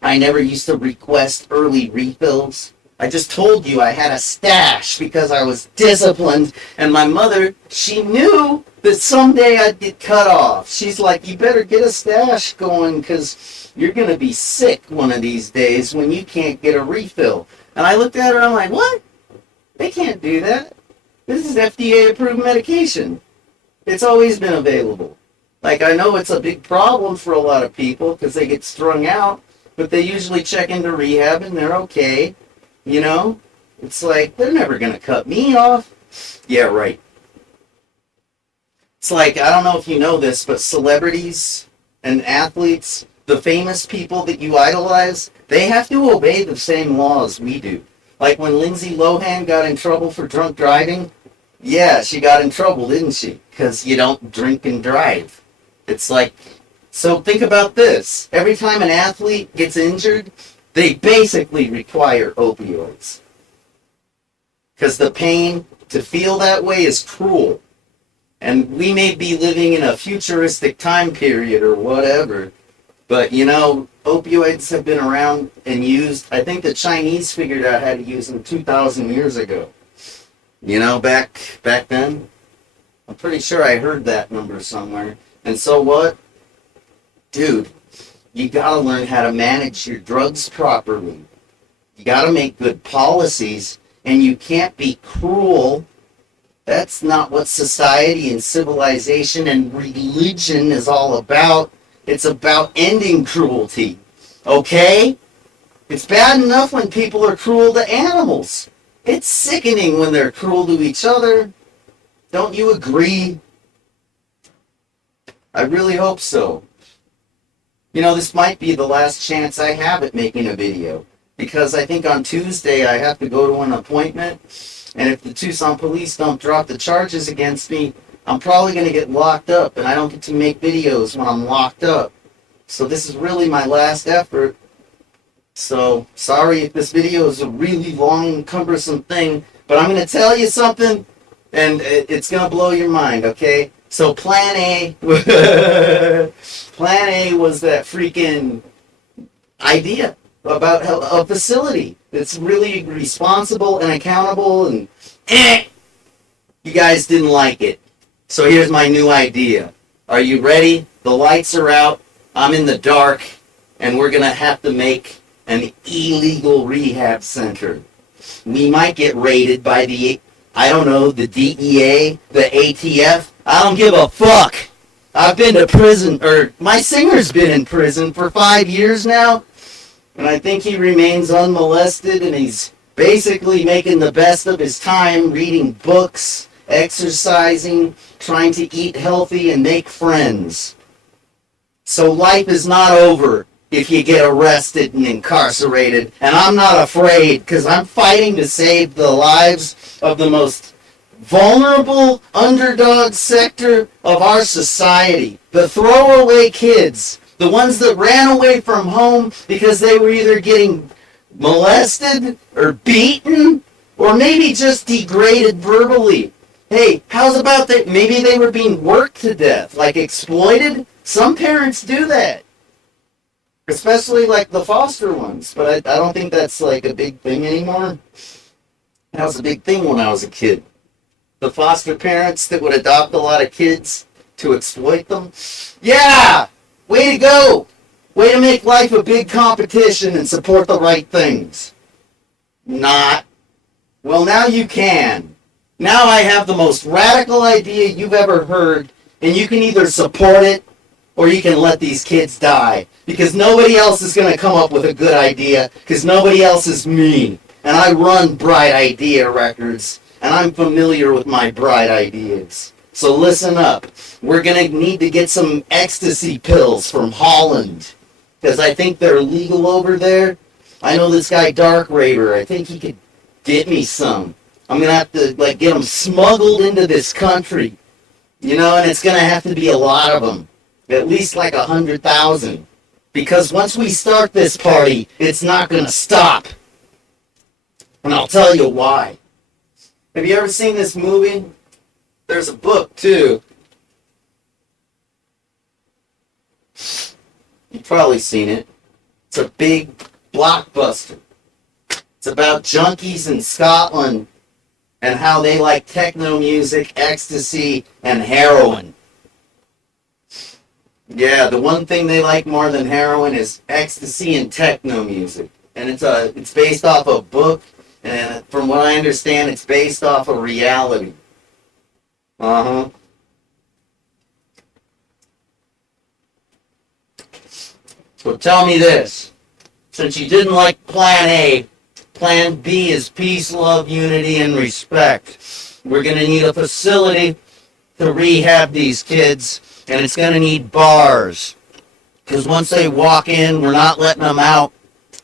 I never used to request early refills. I just told you I had a stash because I was disciplined, and my mother, she knew that someday I'd get cut off. She's like, you better get a stash going because you're going to be sick one of these days when you can't get a refill. And I looked at her and I'm like, what? They can't do that. This is FDA-approved medication. It's always been available. Like, I know it's a big problem for a lot of people because they get strung out, but they usually check into rehab and they're okay. It's like, they're never going to cut me off. Yeah, right. It's like, I don't know if you know this, but celebrities and athletes, the famous people that you idolize, they have to obey the same laws we do. Like when Lindsay Lohan got in trouble for drunk driving, yeah, she got in trouble, didn't she? Because you don't drink and drive. It's like, so think about this. Every time an athlete gets injured, they basically require opioids. Because the pain to feel that way is cruel. And we may be living in a futuristic time period or whatever, but opioids have been around and used. I think the Chinese figured out how to use them 2,000 years ago. Back then. I'm pretty sure I heard that number somewhere. And so what? Dude, you gotta learn how to manage your drugs properly. You gotta make good policies, and you can't be cruel. That's not what society and civilization and religion is all about. It's about ending cruelty. Okay? It's bad enough when people are cruel to animals. It's sickening when they're cruel to each other. Don't you agree? I really hope so. This might be the last chance I have at making a video. Because I think on Tuesday I have to go to an appointment. And if the Tucson police don't drop the charges against me, I'm probably going to get locked up. And I don't get to make videos when I'm locked up. So this is really my last effort. So sorry if this video is a really long, cumbersome thing. But I'm going to tell you something. And it's going to blow your mind, okay? So plan A. Plan A was that freaking idea about a facility that's really responsible and accountable, and you guys didn't like it. So here's my new idea. Are you ready? The lights are out. I'm in the dark, and we're going to have to make an illegal rehab center. We might get raided by the, I don't know, the DEA, the ATF. I don't give a fuck. I've been to prison, or my singer's been in prison for 5 years now, and I think he remains unmolested, and he's basically making the best of his time reading books, exercising, trying to eat healthy, and make friends. So life is not over if you get arrested and incarcerated, and I'm not afraid, because I'm fighting to save the lives of the most vulnerable underdog sector of our society. The throwaway kids, the ones that ran away from home because they were either getting molested or beaten or maybe just degraded verbally. Hey, how's about that? Maybe they were being worked to death, like exploited. Some parents do that, especially like the foster ones, but I don't think that's like a big thing anymore. That was a big thing when I was a kid. The foster parents that would adopt a lot of kids to exploit them. Yeah! Way to go! Way to make life a big competition and support the right things. Not. Well, now you can. Now I have the most radical idea you've ever heard, and you can either support it or you can let these kids die. Because nobody else is going to come up with a good idea, because nobody else is me. And I run Bright Idea Records, and I'm familiar with my bright ideas. So listen up. We're going to need to get some ecstasy pills from Holland, because I think they're legal over there. I know this guy Dark Raider. I think he could get me some. I'm going to have to get them smuggled into this country. And it's going to have to be a lot of them. At least 100,000. Because once we start this party, it's not going to stop. And I'll tell you why. Have you ever seen this movie? There's a book, too. You've probably seen it. It's a big blockbuster. It's about junkies in Scotland and how they like techno music, ecstasy, and heroin. Yeah, the one thing they like more than heroin is ecstasy and techno music. And it's based off a book, and from what I understand, it's based off of reality. Uh-huh. So tell me this. Since you didn't like Plan A, Plan B is peace, love, unity, and respect. We're going to need a facility to rehab these kids, and it's going to need bars. Because once they walk in, we're not letting them out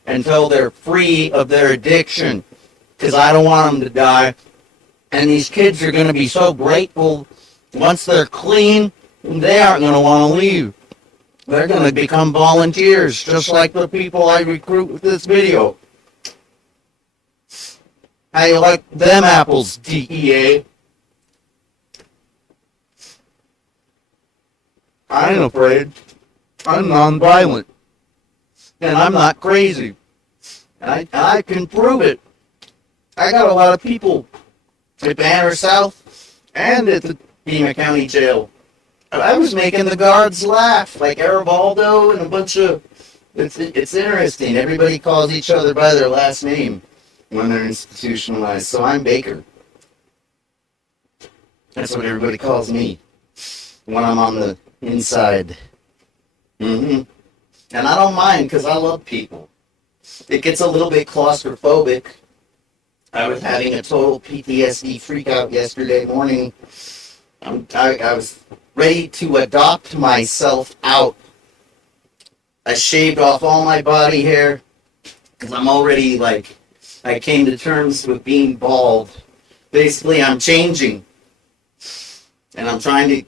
until they're free of their addiction. Because I don't want them to die. And these kids are going to be so grateful once they're clean, they aren't going to want to leave. They're going to become volunteers, just like the people I recruit with this video. How you like them apples, DEA? I ain't afraid. I'm nonviolent. And I'm not crazy. And I can prove it. I got a lot of people at Banner South and at the Pima County Jail. I was making the guards laugh, like Arabaldo and a bunch of... It's interesting. Everybody calls each other by their last name when they're institutionalized. So I'm Baker. That's what everybody calls me when I'm on the inside. And I don't mind, because I love people. It gets a little bit claustrophobic. I was having a total PTSD freakout yesterday morning. I was ready to adopt myself out. I shaved off all my body hair, because I'm already I came to terms with being bald. Basically, I'm changing. And I'm trying to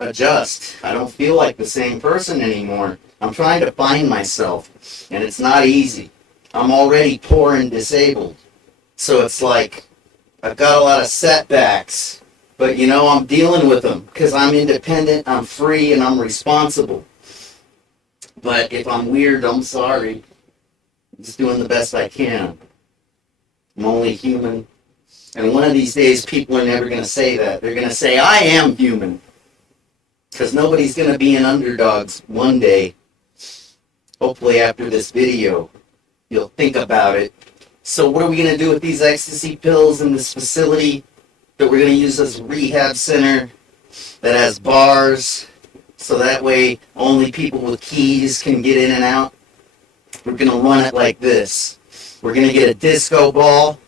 adjust. I don't feel like the same person anymore. I'm trying to find myself, and it's not easy. I'm already poor and disabled. So it's like, I've got a lot of setbacks, but I'm dealing with them, because I'm independent, I'm free, and I'm responsible. But if I'm weird, I'm sorry. I'm just doing the best I can. I'm only human. And one of these days, people are never going to say that. They're going to say, I am human. Because nobody's going to be an underdogs one day. Hopefully after this video, you'll think about it. So what are we going to do with these ecstasy pills in this facility that we're going to use as a rehab center that has bars, so that way only people with keys can get in and out? We're going to run it like this. We're going to get a disco ball.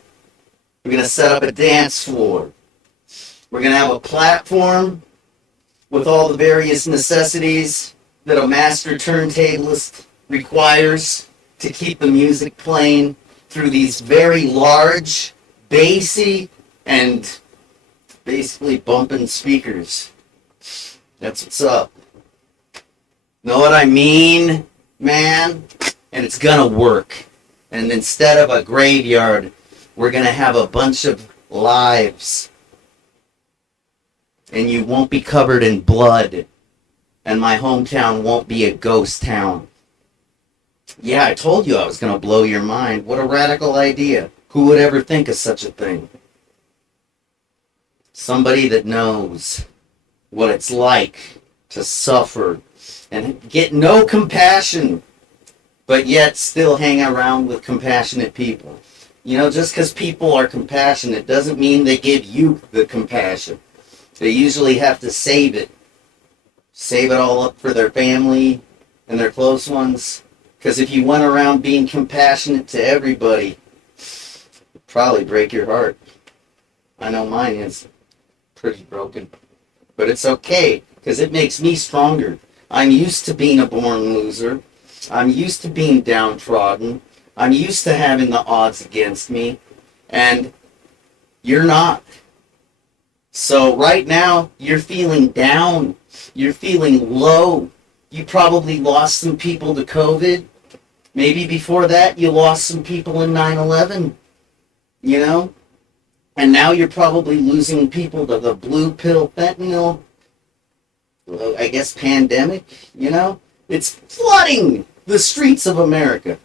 We're going to set up a dance floor. We're going to have a platform with all the various necessities that a master turntablist requires to keep the music playing through these very large, bassy, and basically bumping speakers. That's what's up. Know what I mean, man? And it's gonna work. And instead of a graveyard, we're gonna have a bunch of lives. And you won't be covered in blood. And my hometown won't be a ghost town. Yeah, I told you I was gonna blow your mind. What a radical idea. Who would ever think of such a thing? Somebody that knows what it's like to suffer and get no compassion, but yet still hang around with compassionate people. You know, just because people are compassionate doesn't mean they give you the compassion. They usually have to save it. Save it all up for their family and their close ones. Because if you went around being compassionate to everybody, it'd probably break your heart. I know mine is pretty broken. But it's okay, because it makes me stronger. I'm used to being a born loser. I'm used to being downtrodden. I'm used to having the odds against me. And you're not. So right now, you're feeling down. You're feeling low. You probably lost some people to COVID. Maybe before that, you lost some people in 9/11. You know? And now you're probably losing people to the blue pill fentanyl, I guess, pandemic, you know? It's flooding the streets of America,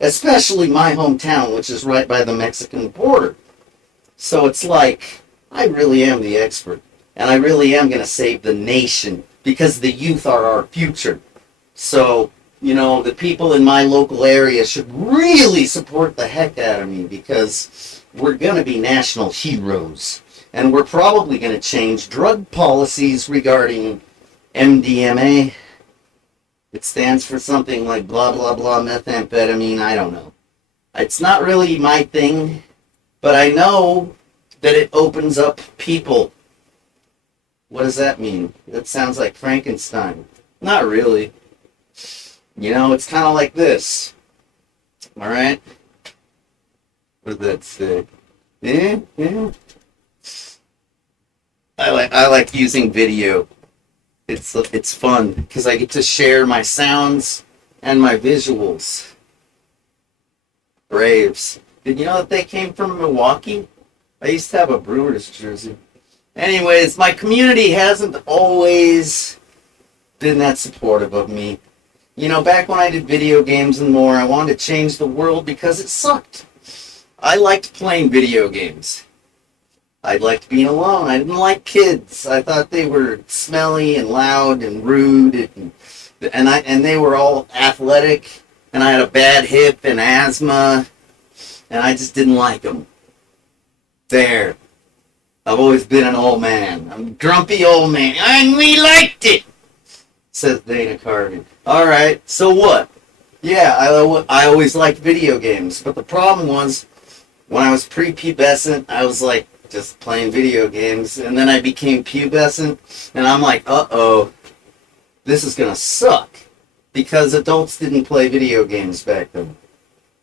especially my hometown, which is right by the Mexican border. So it's like, I really am the expert, and I really am going to save the nation, because the youth are our future. So, you know, the people in my local area should really support the heck out of me, because we're going to be national heroes. And we're probably going to change drug policies regarding MDMA. It stands for something like blah, blah, blah, methamphetamine. I don't know. It's not really my thing, but I know that it opens up people. What does that mean? That sounds like Frankenstein. Not really. You know, it's kind of like this. All right? What does that say? Yeah. I like using video. It's fun because I get to share my sounds and my visuals. Braves. Did you know that they came from Milwaukee? I used to have a Brewers jersey. Anyways, my community hasn't always been that supportive of me. You know, back when I did video games and more, I wanted to change the world because it sucked. I liked playing video games. I liked being alone. I didn't like kids. I thought they were smelly and loud and rude, and they were all athletic, and I had a bad hip and asthma, and I just didn't like them. There. I've always been an old man. I'm a grumpy old man, and we liked it, says Dana Carvey. All right, so what? Yeah, I always liked video games, but the problem was, when I was prepubescent, I was like just playing video games, and then I became pubescent, and I'm like, uh-oh, this is gonna suck, because adults didn't play video games back then.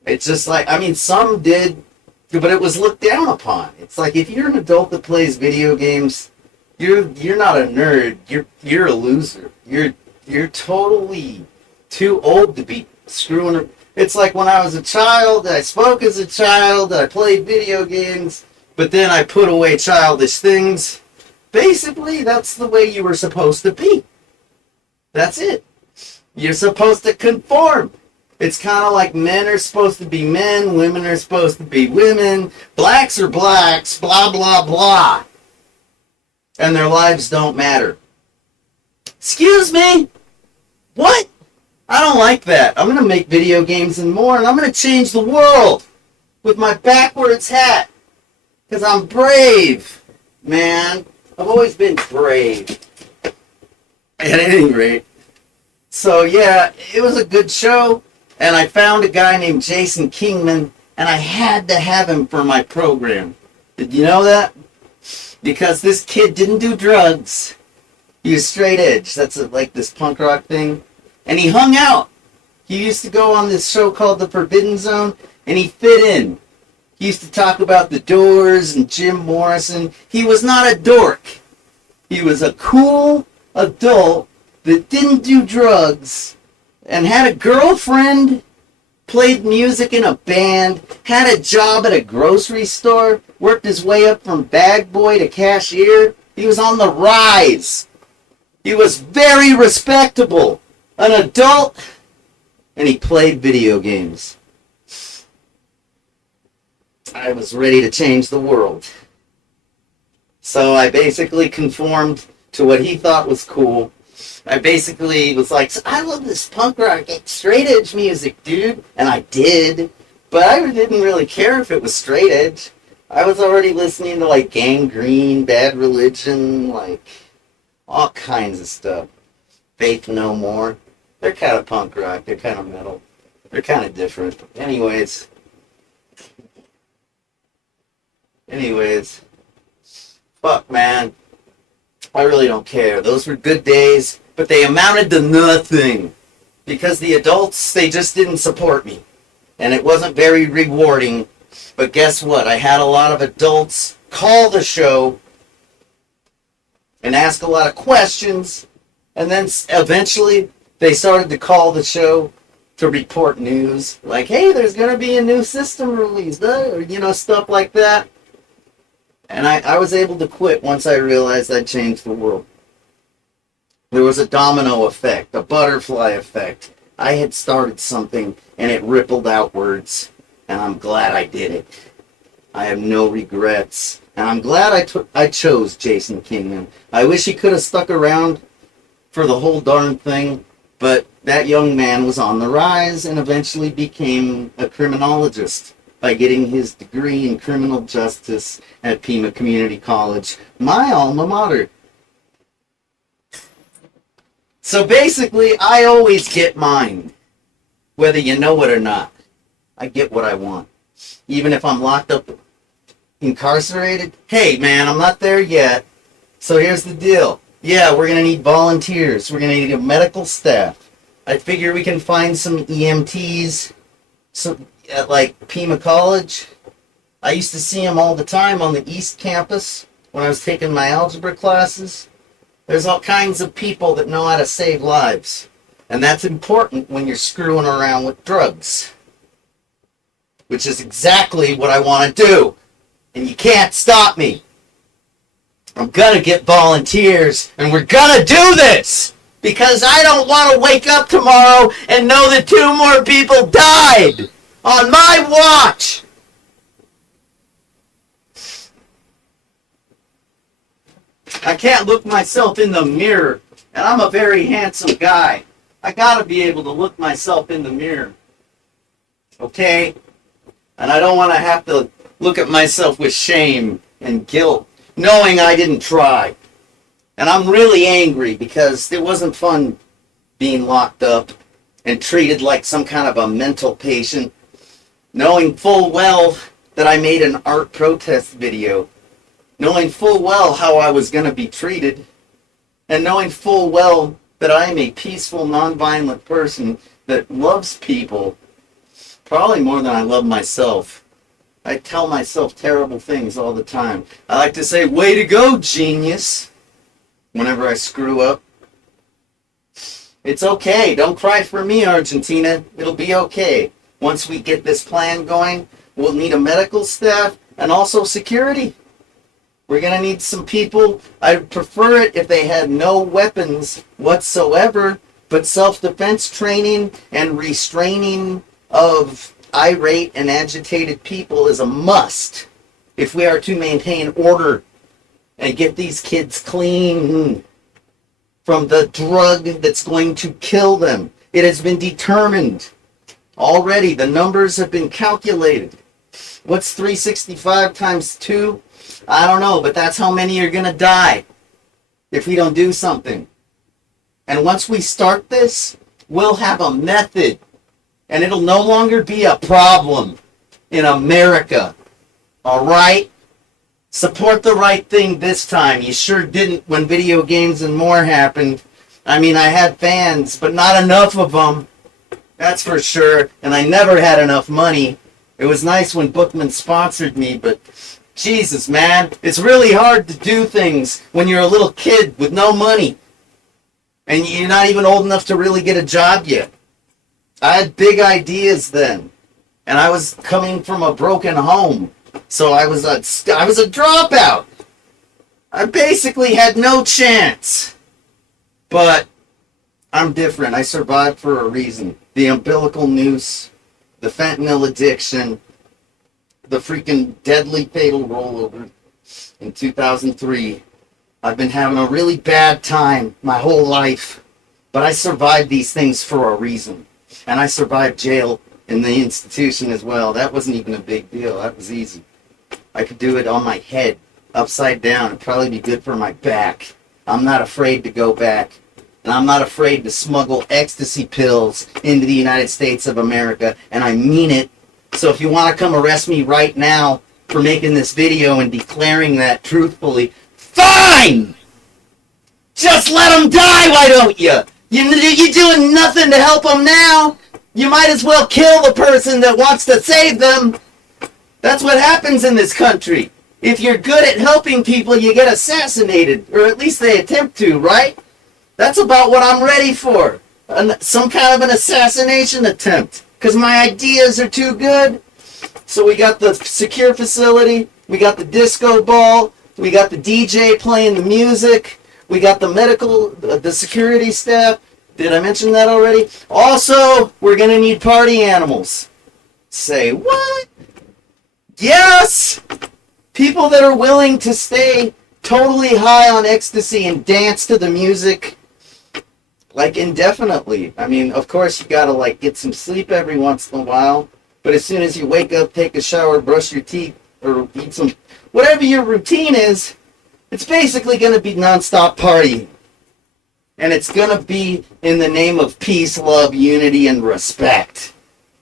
It's just like, I mean, some did, but it was looked down upon. It's like, if you're an adult that plays video games, you're not a nerd, you're a loser. You're totally too old to be screwing around. It's like when I was a child, I spoke as a child, I played video games, but then I put away childish things. Basically, that's the way you were supposed to be. That's it. You're supposed to conform. It's kind of like men are supposed to be men, women are supposed to be women, blacks are blacks, blah, blah, blah. And their lives don't matter. Excuse me? What? I don't like that. I'm going to make video games and more, and I'm going to change the world with my backwards hat. Because I'm brave, man. I've always been brave. At any rate. So, yeah, it was a good show. And I found a guy named Jason Kingman, and I had to have him for my program. Did you know that? Because this kid didn't do drugs. He was straight edge. That's like this punk rock thing. And he hung out. He used to go on this show called The Forbidden Zone, and he fit in. He used to talk about the Doors and Jim Morrison. He was not a dork. He was a cool adult that didn't do drugs and had a girlfriend, played music in a band, had a job at a grocery store, worked his way up from bag boy to cashier. He was on the rise. He was very respectable, an adult, and he played video games. I was ready to change the world. So I basically conformed to what he thought was cool. I basically was like, I love this punk rock, straight edge music, dude. And I did. But I didn't really care if it was straight edge. I was already listening to like Gang Green, Bad Religion, like all kinds of stuff. Faith No More. They're kind of punk rock. They're kind of metal. They're kind of different. Anyways, fuck, man. I really don't care. Those were good days, but they amounted to nothing. Because the adults, they just didn't support me. And it wasn't very rewarding. But guess what? I had a lot of adults call the show and ask a lot of questions. And then eventually, they started to call the show to report news. Like, hey, there's going to be a new system released. Or, stuff like that. And I was able to quit once I realized I'd changed the world. There was a domino effect, a butterfly effect. I had started something, and it rippled outwards, and I'm glad I did it. I have no regrets, and I'm glad I chose Jason Kingman. I wish he could have stuck around for the whole darn thing, but that young man was on the rise and eventually became a criminologist by getting his degree in criminal justice at Pima Community College, my alma mater. So basically, I always get mine, whether you know it or not. I get what I want. Even if I'm locked up, incarcerated, hey man, I'm not there yet. So here's the deal. Yeah, we're going to need volunteers. We're going to need a medical staff. I figure we can find some EMTs, at like Pima College. I used to see them all the time on the East Campus when I was taking my algebra classes. There's all kinds of people that know how to save lives. And that's important when you're screwing around with drugs. Which is exactly what I want to do. And you can't stop me. I'm gonna get volunteers, and we're gonna do this! Because I don't want to wake up tomorrow and know that 2 more people died! On my watch! I can't look myself in the mirror, and I'm a very handsome guy. I gotta be able to look myself in the mirror. Okay? And I don't want to have to look at myself with shame and guilt, knowing I didn't try. And I'm really angry because it wasn't fun being locked up and treated like some kind of a mental patient, knowing full well that I made an art protest video, knowing full well how I was going to be treated, and knowing full well that I am a peaceful, nonviolent person that loves people probably more than I love myself. I tell myself terrible things all the time. I like to say, way to go, genius, whenever I screw up. It's okay. Don't cry for me, Argentina. It'll be okay. Once we get this plan going, we'll need a medical staff and also security. We're going to need some people. I'd prefer it if they had no weapons whatsoever, But self-defense training and restraining of irate and agitated people is a must if we are to maintain order and get these kids clean from the drug that's going to kill them. It has been determined already. The numbers have been calculated. What's 365 times 2? I don't know, but that's how many are going to die if we don't do something. And once we start this, we'll have a method. And it'll no longer be a problem in America. All right? Support the right thing this time. You sure didn't when Video Games and More happened. I mean, I had fans, but not enough of them. That's for sure. And I never had enough money. It was nice when Bookman sponsored me, but Jesus, man. It's really hard to do things when you're a little kid with no money. And you're not even old enough to really get a job yet. I had big ideas then. And I was coming from a broken home. So I was a dropout. I basically had no chance. But I'm different. I survived for a reason. The umbilical noose, the fentanyl addiction, the freaking deadly fatal rollover in 2003. I've been having a really bad time my whole life. But I survived these things for a reason. And I survived jail in the institution as well. That wasn't even a big deal. That was easy. I could do it on my head, upside down. It'd probably be good for my back. I'm not afraid to go back. And I'm not afraid to smuggle ecstasy pills into the United States of America. And I mean it. So if you want to come arrest me right now for making this video and declaring that truthfully, fine! Just let them die, why don't you? You're doing nothing to help them now. You might as well kill the person that wants to save them. That's what happens in this country. If you're good at helping people, you get assassinated. Or at least they attempt to, right? That's about what I'm ready for. Some kind of an assassination attempt. Because my ideas are too good. So we got the secure facility. We got the disco ball. We got the DJ playing the music. We got the medical, the security staff. Did I mention that already? Also, we're going to need party animals. Say what? Yes! People that are willing to stay totally high on ecstasy and dance to the music, like, indefinitely. I mean, of course, you got to, like, get some sleep every once in a while. But as soon as you wake up, take a shower, brush your teeth, or eat some... Whatever your routine is, it's basically going to be nonstop partying. And it's going to be in the name of peace, love, unity, and respect.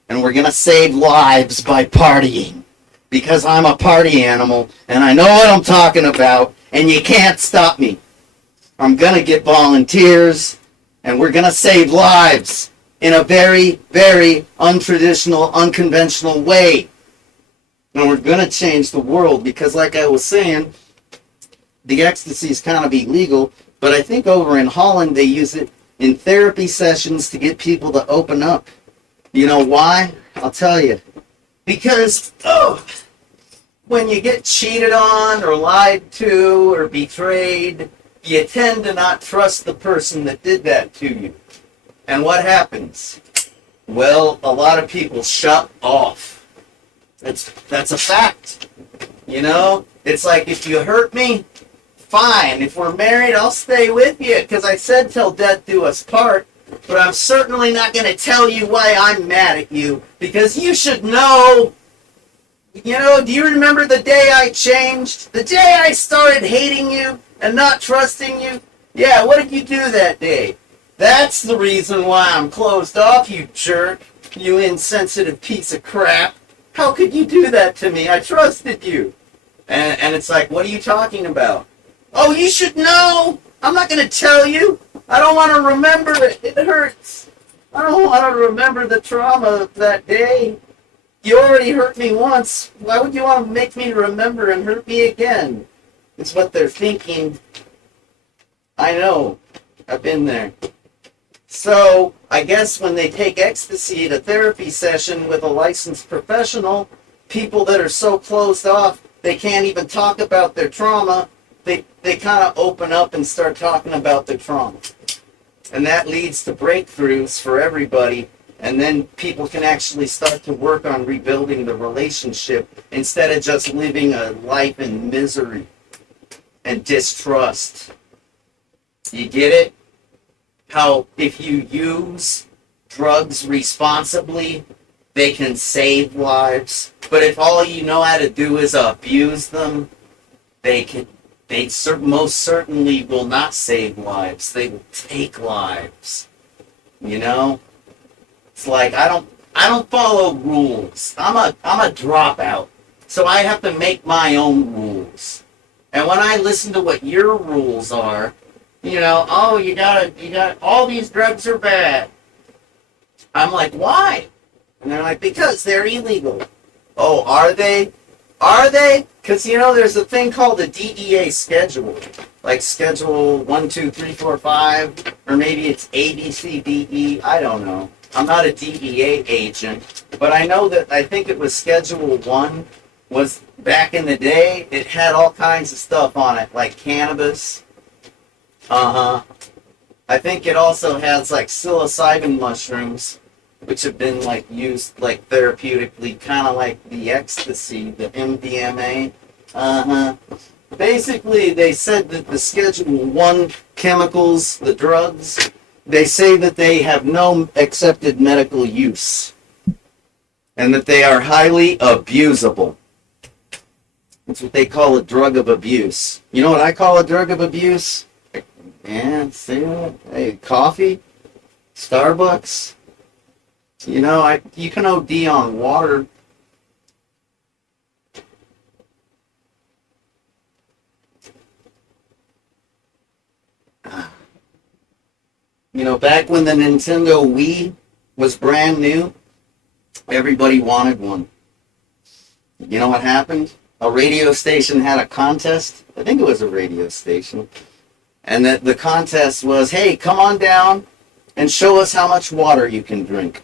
And we're going to save lives by partying. Because I'm a party animal, and I know what I'm talking about, and you can't stop me. I'm going to get volunteers, and we're going to save lives in a very, very untraditional, unconventional way. And we're going to change the world, because like I was saying, the ecstasy is kind of illegal, but I think over in Holland they use it in therapy sessions to get people to open up. You know why? I'll tell you. Because, when you get cheated on or lied to or betrayed, you tend to not trust the person that did that to you. And what happens? Well, a lot of people shut off. That's a fact. You know? It's like, if you hurt me, fine. If we're married, I'll stay with you, because I said till death do us part. But I'm certainly not going to tell you why I'm mad at you, because you should know. You know, do you remember the day I changed? The day I started hating you and not trusting you? Yeah, what did you do that day? That's the reason why I'm closed off, you jerk. You insensitive piece of crap. How could you do that to me? I trusted you. And it's like, what are you talking about? Oh, you should know. I'm not going to tell you. I don't want to remember it. It hurts. I don't want to remember the trauma of that day. You already hurt me once. Why would you want to make me remember and hurt me again? It's what they're thinking. I know. I've been there. So, I guess when they take ecstasy at a therapy session with a licensed professional, people that are so closed off, they can't even talk about their trauma. They kind of open up and start talking about their trauma. And that leads to breakthroughs for everybody. And then people can actually start to work on rebuilding the relationship instead of just living a life in misery and distrust. You get it? How if you use drugs responsibly, they can save lives. But if all you know how to do is abuse them, they most certainly will not save lives. They will take lives. You know? It's like I don't follow rules. I'm a dropout. So I have to make my own rules. And when I listen to what your rules are, oh, you got all these drugs are bad. I'm like, why? And they're like, because they're illegal. Oh, are they? Are they? Because, there's a thing called the DEA schedule. Like Schedule 1, 2, 3, 4, 5. Or maybe it's A, B, C, D, E. I don't know. I'm not a DEA agent. But I know that I think it was Schedule 1 was back in the day. It had all kinds of stuff on it. Like cannabis. Uh-huh. I think it also has like psilocybin mushrooms, which have been like used like therapeutically, kind of like the ecstasy, the MDMA. Uh-huh. Basically, they said that the Schedule 1 chemicals, the drugs, they say that they have no accepted medical use and that they are highly abusable. That's what they call a drug of abuse. You know what I call a drug of abuse? Yeah, see that? Hey, coffee, Starbucks. You can OD on water. Back when the Nintendo Wii was brand new, everybody wanted one. You know what happened? A radio station had a contest. I think it was a radio station. And that the contest was, hey, come on down and show us how much water you can drink.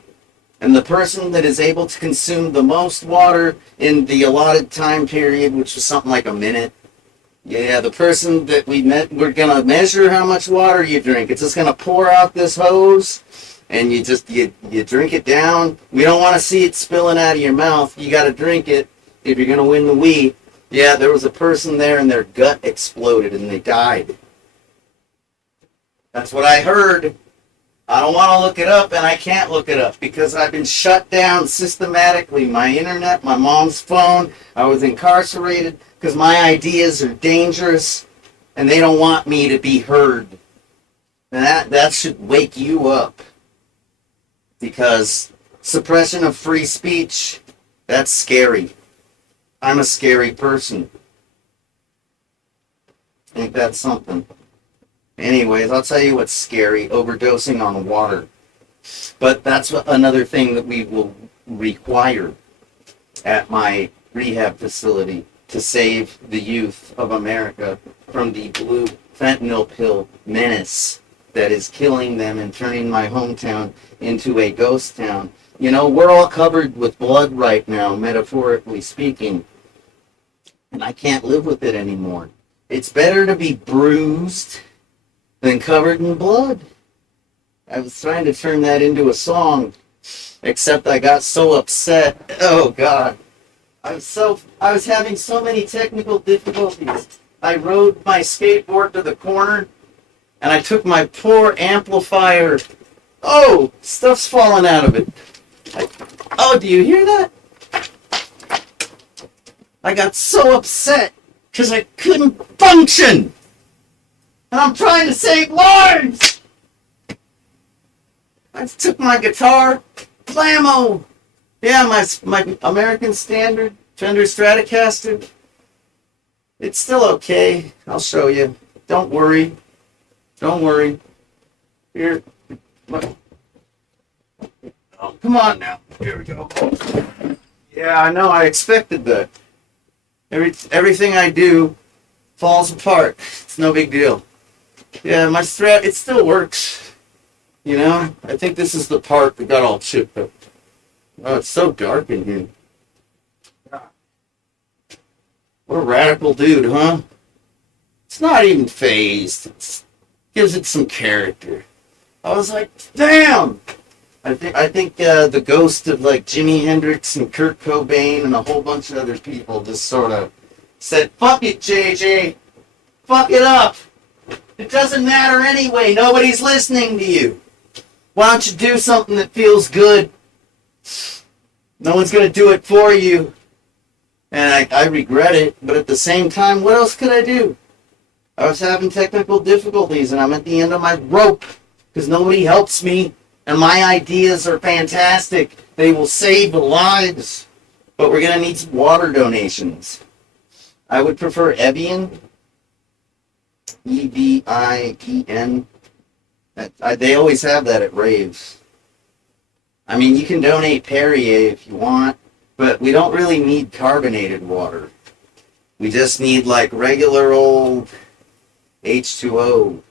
And the person that is able to consume the most water in the allotted time period, which was something like a minute, the person that we're going to measure how much water you drink. It's just going to pour out this hose, and you drink it down. We don't want to see it spilling out of your mouth. You got to drink it if you're going to win the Wii. Yeah, there was a person there, and their gut exploded, and they died. That's what I heard. I don't want to look it up, and I can't look it up because I've been shut down systematically. My internet, my mom's phone, I was incarcerated because my ideas are dangerous, and they don't want me to be heard. And that should wake you up. Because suppression of free speech, that's scary. I'm a scary person. Ain't that something? Anyways, I'll tell you what's scary, overdosing on water. But that's another thing that we will require at my rehab facility to save the youth of America from the blue fentanyl pill menace that is killing them and turning my hometown into a ghost town. We're all covered with blood right now, metaphorically speaking. And I can't live with it anymore. It's better to be bruised than covered in blood. I was trying to turn that into a song, except I got so upset. Oh God. I was having so many technical difficulties. I rode my skateboard to the corner, and I took my poor amplifier. Oh, stuff's falling out of it. Oh, do you hear that? I got so upset because I couldn't function. And I'm trying to save lives! I took my guitar, blammo! Yeah, my American Standard Fender Stratocaster. It's still okay. I'll show you. Don't worry. Don't worry. Here. Oh, come on now. Here we go. Yeah, I know. I expected that. Everything I do falls apart. It's no big deal. Yeah, my Strat, it still works. I think this is the part that got all chipped up. Oh, it's so dark in here. What a radical dude, huh? It's not even phased. It gives it some character. I was like, damn. I think the ghost of like Jimi Hendrix and Kurt Cobain and a whole bunch of other people just sort of said, "Fuck it, JJ, fuck it up. It doesn't matter anyway. Nobody's listening to you. Why don't you do something that feels good? No one's gonna do it for you." And I regret it, but at the same time, what else could I do? I was having technical difficulties, and I'm at the end of my rope because nobody helps me, and my ideas are fantastic. They will save lives, but we're going to need some water donations. I would prefer Evian, Evien. They always have that at raves. I mean, you can donate Perrier if you want, but we don't really need carbonated water. We just need like regular old H2O.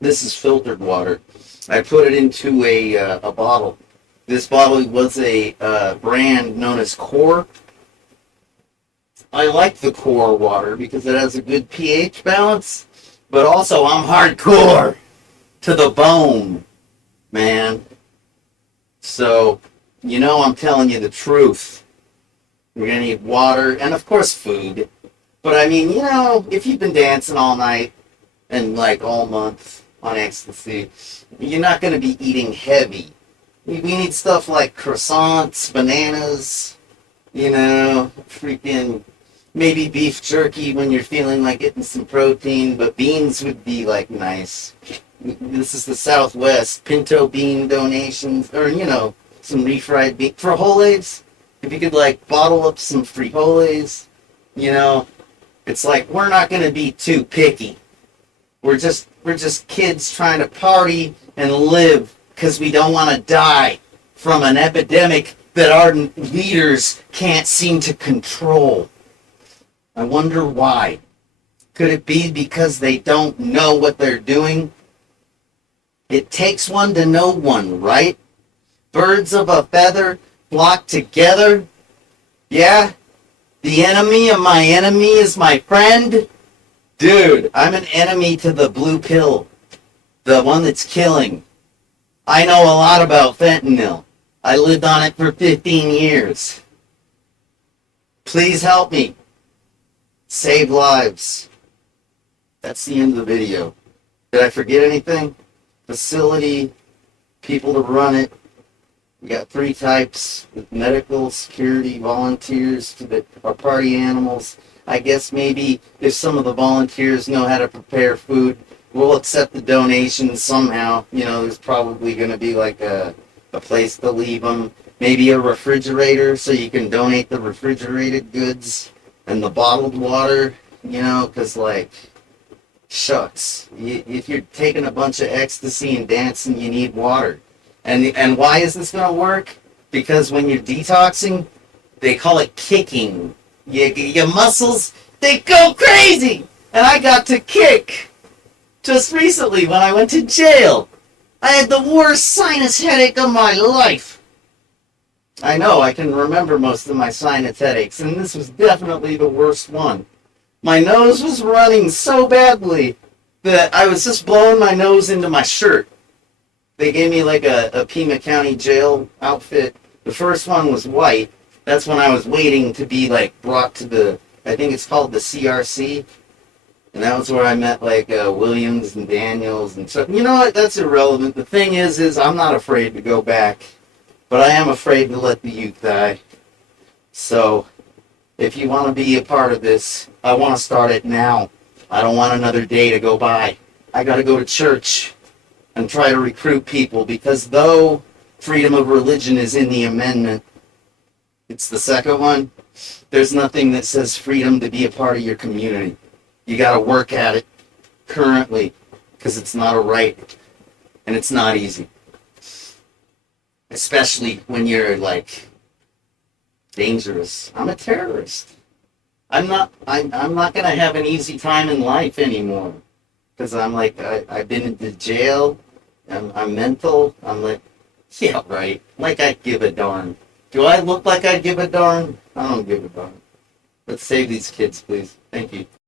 This is filtered water. I put it into a bottle. This bottle was a brand known as Core. I like the Core water because it has a good pH balance, but also I'm hardcore to the bone, man. So, I'm telling you the truth. We're going to need water and, of course, food. But, I mean, if you've been dancing all night and, like, all month on ecstasy, you're not going to be eating heavy. We need stuff like croissants, bananas, freaking maybe beef jerky when you're feeling like getting some protein, but beans would be, like, nice. This is the Southwest. Pinto bean donations, or, some refried bean. Frijoles. If you could, like, bottle up some frijoles, it's like we're not going to be too picky. We're just kids trying to party and live because we don't want to die from an epidemic that our leaders can't seem to control. I wonder why. Could it be because they don't know what they're doing? It takes one to know one, right? Birds of a feather flock together? Yeah? The enemy of my enemy is my friend? Dude, I'm an enemy to the blue pill. The one that's killing. I know a lot about fentanyl. I lived on it for 15 years. Please help me. Save lives. That's the end of the video. Did I forget anything? Facility, people to run it. We got 3 types: medical, security, volunteers that are party animals. I guess maybe if some of the volunteers know how to prepare food, we'll accept the donations somehow. There's probably going to be like a place to leave them. Maybe a refrigerator so you can donate the refrigerated goods and the bottled water, because shucks. If you're taking a bunch of ecstasy and dancing, you need water. And why is this going to work? Because when you're detoxing, they call it kicking. Your muscles, they go crazy! And I got to kick just recently when I went to jail. I had the worst sinus headache of my life. I know, I can remember most of my sinus headaches, and this was definitely the worst one. My nose was running so badly that I was just blowing my nose into my shirt. They gave me like a Pima County jail outfit. The first one was white. That's when I was waiting to be like brought to I think it's called the CRC. And that was where I met like Williams and Daniels and so. You know what? That's irrelevant. The thing is I'm not afraid to go back, but I am afraid to let the youth die. So, if you want to be a part of this, I want to start it now. I don't want another day to go by. I got to go to church and try to recruit people, because though freedom of religion is in the amendment, it's the second one, there's nothing that says freedom to be a part of your community. You got to work at it currently, because it's not a right, and it's not easy. Especially when you're like dangerous. I'm a terrorist. I'm not gonna have an easy time in life anymore, because I'm like I've been into jail. I'm mental. I'm like, yeah, right. Like I give a darn. Do I look like I give a darn? I don't give a darn. Let's save these kids, please. Thank you.